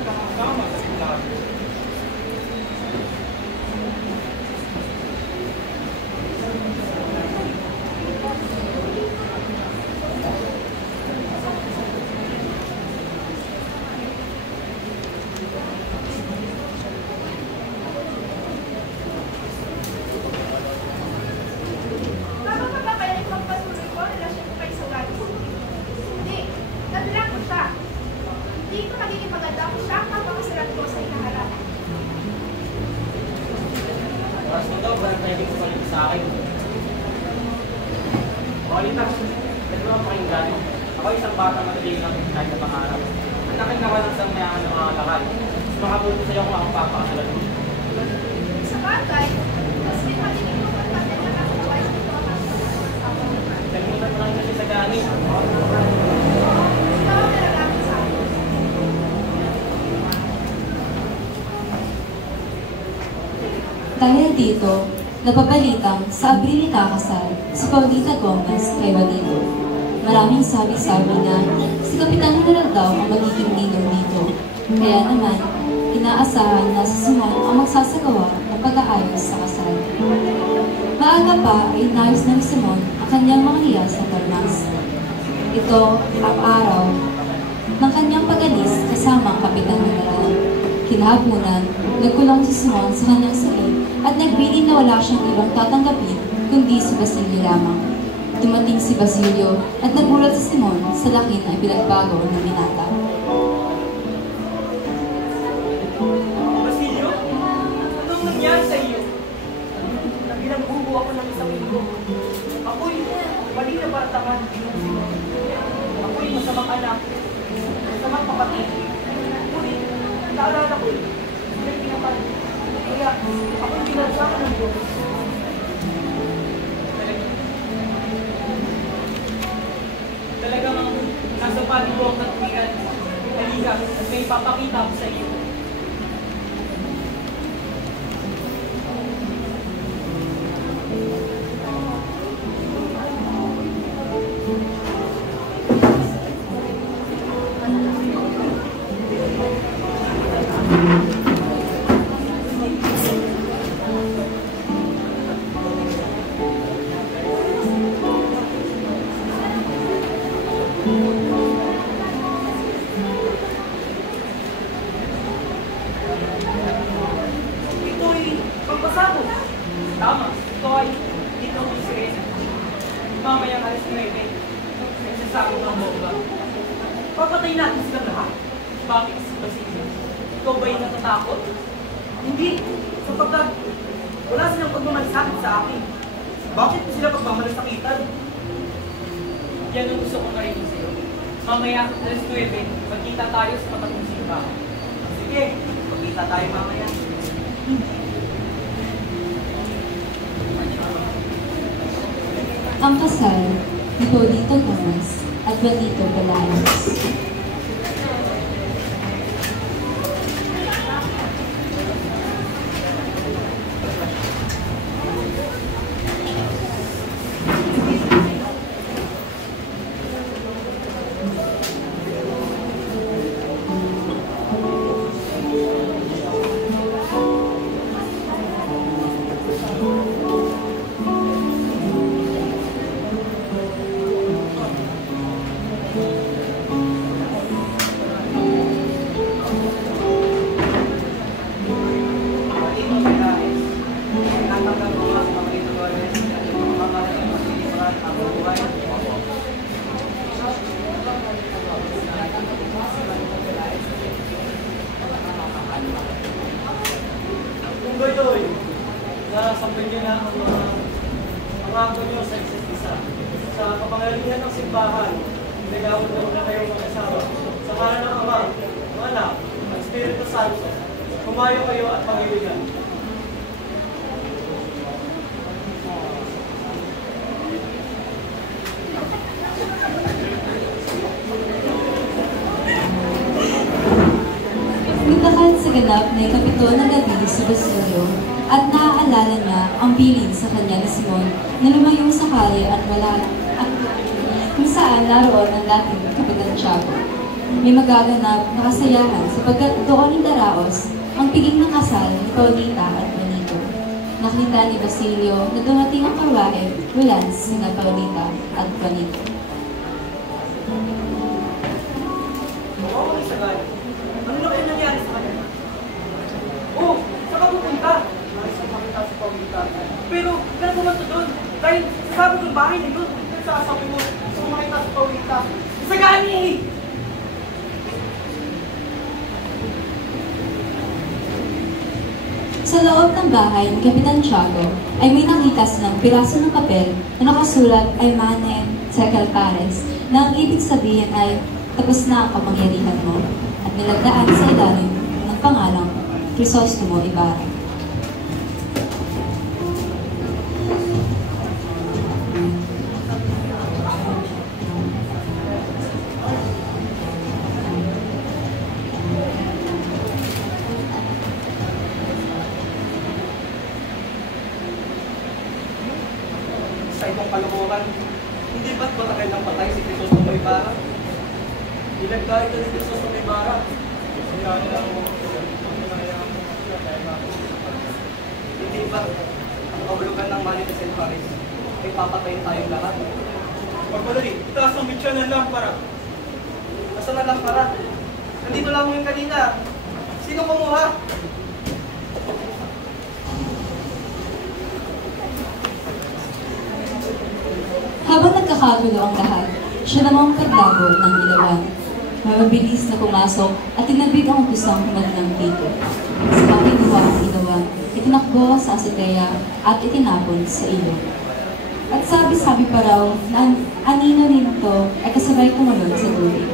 nakakama sa Pilato. Tama pa ba kaya ipagpatuloy ko ang relasyon ko kay Sagani? Hindi. Nabilang ko siya. Hindi ko magiging maganda kung siya ang kapakasalan ko sa hinaharap. Oras na daw, parang pwede ko palit sa akin. O, Alita, pwede mo pakinggan. Ako isang bata madali lang kahit na pangarap. Ang nakikakaroon ng isang mayangan ng mga lakad. Mas makabuti sa'yo kung ako papakasalan mo. Sa bagay, mas may magiging importante na nakakaway sa ito ang Nagmutan mo lang kasi sa gani. ikaw ang nalagamit sa akin. Dahil dito, napabalitang sa Abril ikakasal si Paulita Gomez kay Juanito. Maraming sabi-sabi na si Kapitan General daw ang magiging ninong dito. Kaya naman, inaasahan na si Simon ang magsasagawa ng pag-aayos sa kasal. Maaga pa ay inayos na ni Simon ang kanyang mga hiyas na karnas. Ito ang araw ng kanyang pag-alis kasama ang kapitan ng dalawa. Kinahaponan, nagkulong si Simon sa kanyang sarili at nagbilin na wala siyang ibang tatanggapin kundi si Basilio lamang. Dumating si Basilio at nagulat si Simon sa laki na ipinagbago ng binata. Basilio, anong nangyari sa iyo? Pinagbubo ako ng isang linggo. Ako'y mali na baratangan. Ako'y masamang anak. Masamang kapatid. Ngunit, naalala ko'y may pinapal. Kaya, ako'y pinagsakan ng Diyos. Talagang nasa panig ko ang katuwiran. Halika at may ipapakita ko sa iyo. Ito'y pagpasado. Tama, ito ay dito ko si Reza. Mamayang alas 9, nagsasako ng bomba. Papatay natin sila lahat. Bakit si Basilio? Ikaw ba'y natatakot? Hindi, sapagkat wala silang pagmamalasakit sa akin. Bakit ko sila pagmamalasakitan? Yan ang gusto kong marinig sa'yo. Mamaya, alas 9, magkita tayo sa matagong simbahan. Sige, magkita tayo mamaya. Ang kasal ni Paulito Gomez at Juanito Palacios. Kung gayoy, nasampin niyo na ang mga pangako niyo sa isa't isa. Sa kapangyarihan ng simbahan, nagawin mo na kayong mag-asawa. Sa ngalan ng Ama, ng Anak, at Espiritu Santo, kumayo kayo at pangilihan. Nagtakal sa ganap na ikapito ng gabi si Basilio at naaalala niya ang bilin sa kanya ni Simon na lumayo sa kalye at wala at kung saan naroon ang dating Kapitan Tiago. May magaganap na kasayahan sapagkat doon nidaraos ang piging ng kasal ni Paulita at Juanito. Nakita ni Basilio na dumating ang karwahe mula sina Paulita at Juanito. Oo, isagay. Ano na kayo nangyari sa kanya? Oh, saan ka pupunta? Nais ko makita si Paulita. Pero, kaya pumunta doon. Dahil sasabi ko yung bahay nito. Sasabi mo, gusto ko makita si Paulita. Isagaan niya eh! Sa loob ng bahay ni Kapitan Tiago ay may nakita silang piraso ng papel na nakasulat ay Manen Tekel Pares na ang ibig sabihin ay tapos na ang kapangyarihan mo at nilagdaan sa ilalim ng pangalang Crisostomo Ibarra. Sa itong kalokohan, hindi ba't matagal ng patay si Crisostomo Ibarra? Ilagay ito ni Crisostomo Ibarra. Hindi ba't kabulukan ng Manny de St. Paris, ay papatayin tayong lahat. Pagmadali, taas ang bitsa ng lampara. Nasaan na lang para? Nandito lang yung kanina. Sino kumuha? Habang nagkakagulo ang lahat, siya namang paglago ng ilawan. Mabilis na pumasok at tinabig ang kusang humadlang dito. Sa kinuha ang ilawan, itinakbo sa asidreya at itinapon sa ilog. At sabi-sabi pa raw na anino nito ay kasabay tumalon sa tubig.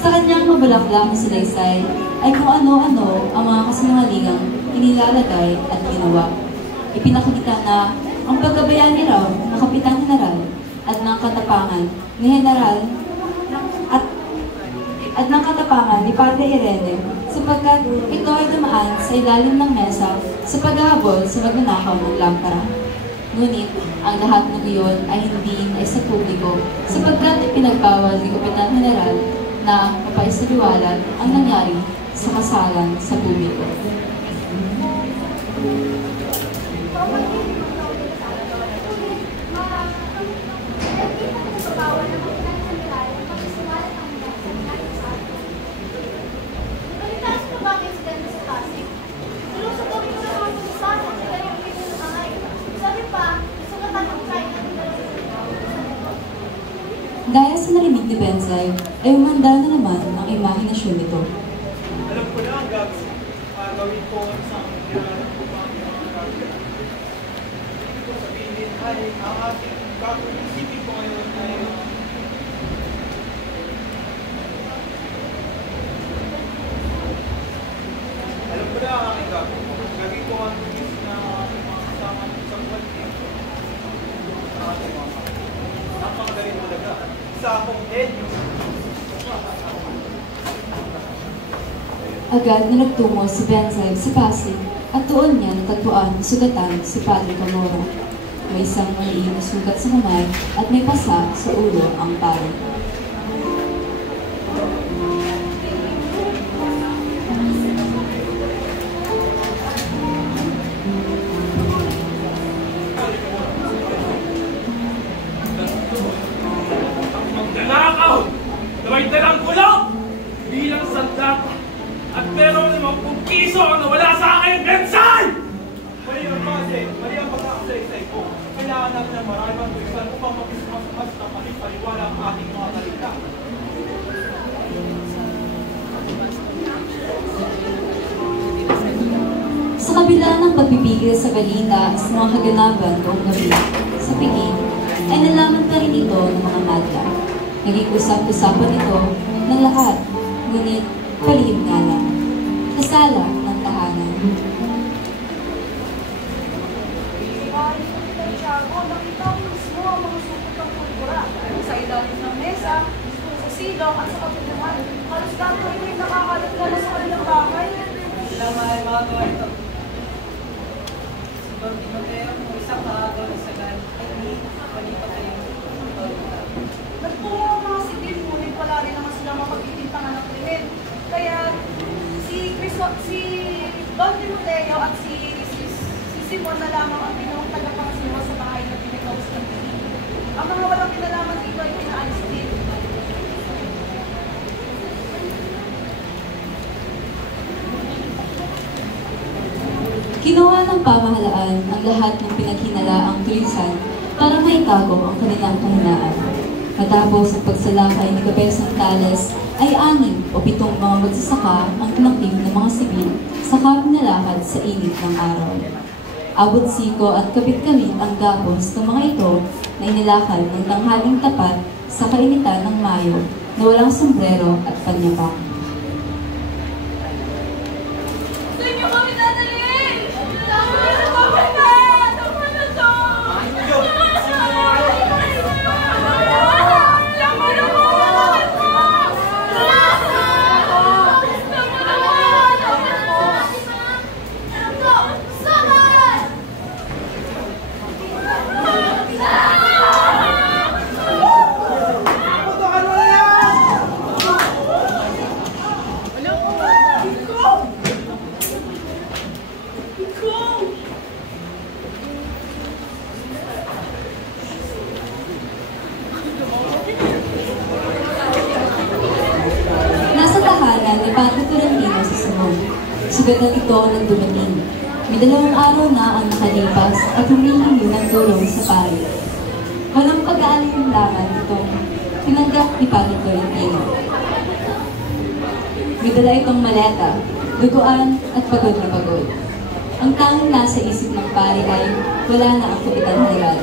Sa kanyang mabulaklak na salaysay ay kung ano-ano ang mga kasinungalingang inilalagay at ginawa. Ipinakita na ang pagkabayani raw ng Kapitan General at ng katapangan ni General at ng katapangan ni Padre Irene sapagkat ito ay dumaan sa ilalim ng mesa sa paghahabol sa magnanakaw ng lampara. Ngunit ang lahat ng iyon ay hindi na sa publiko sapagkat ipinagbawal ni Kapitan General na mapaisaliwalat ang nangyari sa kasalan sa publiko. Gaya sa narinig ni Benzay, ay umanda na naman ang imahinasyon nito. Alam ko na ang gagawin ko sa nilalang ko pa ang gagawin. Ibig ko sabihin ay ang ating gagawin isipin ko ngayon ay alam ko na ang aking gagawin. Gagawin ko ang tulis na kasama ng isang walti sa ating mga napakagaling talaga. Isa akong genyo. Agad na nagtungo si Benzay sa Pasig at doon niya natagpuan sugatan si Padre Camora. May isang maliit na sugat sa kamay at may pasa sa ulo ang pare. Magnanakaw na may dalang kulong bilang sandata at pero 50 piso ang nawala sa akin, Benzay! Mali ang kasi, mali ang pagkakasaysay ko. Kailangan natin ng marami pang tulisan upang mapisimas na paliwala ang ating mga talika. Sa kabila ng pagpipigil sa balita sa mga kaganapan noong gabi sa Peking, ay nalaman pa rin ito ng mga madla. Naging usap-usapan ito ng lahat, ngunit palihim nga lang. Kasala ng tahanan. Santiago, nakita ko mismo ang mga supot ng pulbura sa ilalim ng mesa, sa silong at sa kapituhan. Halos lahat ng ito'y nakakalat na sa kanilang bahay. Ilang mga gawa ito. Si Don Timoteo, kung isang kaagaw ng sagan, ay hindi malito kayong tolita. Nagtungo ang mga sibil, ngunit wala rin naman sila mapagtitintangan ng krimen. Kaya si Don Timoteo at si Simon na lamang ang pinawang tagapangasiwa sa bahay na pinagawas ng Pili. Ang mga walang kinalaman dito ay pinaalis din. Kinuha ng pamahalaan ang lahat ng pinaghinalaang tulisan para maitago ang kanilang kahinaan. Matapos ang pagsalakay ni Cabezang Tales, ay 6 o 7 mga magsasaka ang tinakip ng mga sibil sa karinalakad sa init ng araw. Abot siko at kabit-kabit ang gapos ng mga ito na inilakad ng tanghaling tapat sa kainitan ng Mayo na walang sombrero at panyapak. Saan niyo kami dadalhin? Tama na! Tama na to! sugatan ito ng dumating. May 2 araw na ang nakalipas at humihingi ng tulong sa pari. Walang pag-aalinlangan itong tinanggap ni Padre Florentino. May dala itong maleta, duguan at pagod na pagod. Ang tanging nasa isip ng pari ay wala na ang Kapitan General.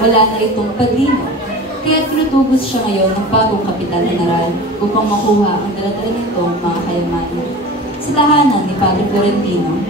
Wala na itong padrino. Kaya tinutubos siya ngayon ng bagong Kapitan General upang makuha ang dala-dala nitong mga kayamanan. Sa tahanan ni Padre Florentino.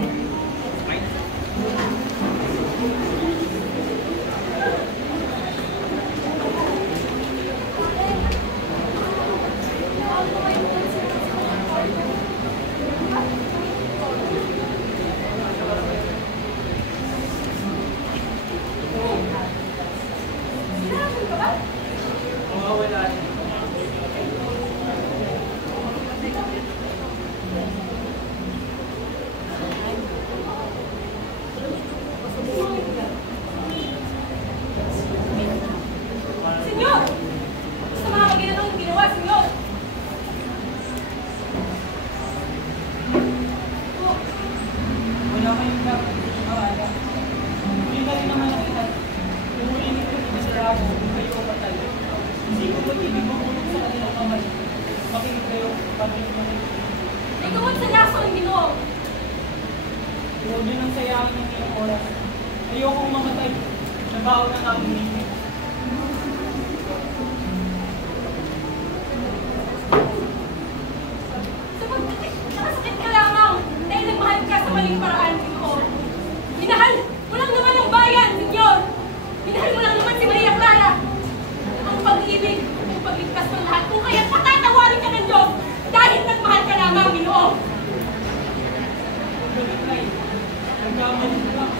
Senyor! Sa mga maginanong ginawa, senyor! Wala kayong dapat mawala. Hindi na rin naman nakita. Kung ulitin ko dito sa rabo, kung kayo patay. Hindi ko mag-ibig makulong sa kanilang kamay. Makinig kayo, pabalik mo rin. Ikaw ang sanyaso ng Ginoo! Huwag yun ang sayangin ng ilang oras. Ayokong mamatay. Nagbaon na namin ninyo. Nakasakit ka lamang dahil nagmahal ka sa maling paraan, Ginoo. Minahal mo lang naman ang bayan, senyor! Minahal mo lang naman si Maria Clara! Ang pag-ibig, ang pagligtas ng lahat, kung kaya't patatawarin ka ng Diyos dahil nagmahal ka lamang, Ginoo! Ganun na eh. Nagkamali ko lang.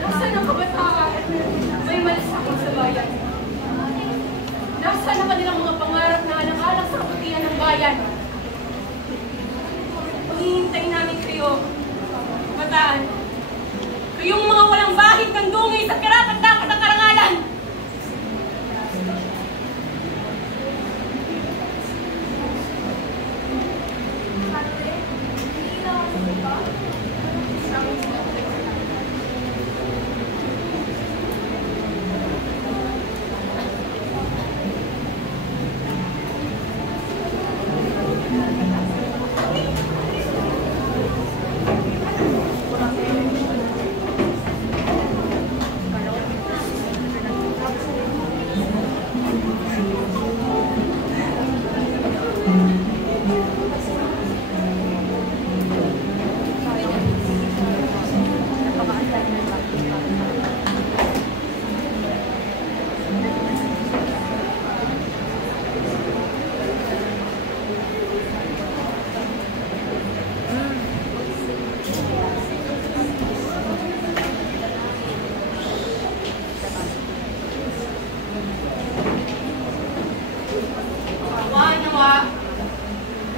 Nasaan ang kabataan? May malasakit sa bayan. Nasaan ang kanilang mga pangarap na alang-alang sa kabutihan ng bayan? Paghihintay namin kayo, kabataan. Kayong mga walang bahid ng dungis at karapat-dapat ang karangalan.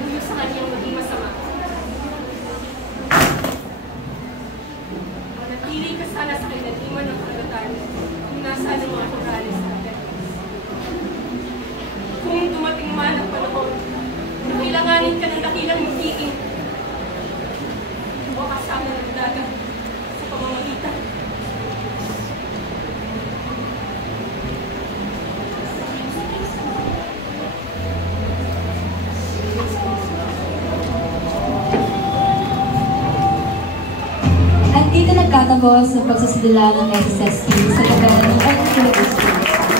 Buyo sa kanyang maging masama. Manatili ka sana sa kinaliman ng karagatan kung nasaan ang mga Corrales natin. Kung dumating man ang panahon na kailanganin ka ng dakilang magiging, huwag ka sana ng dagat sa pamamagitan. At dito nagtatapos ang pagsasadula ng SSSP sa Tabela ng Architecture.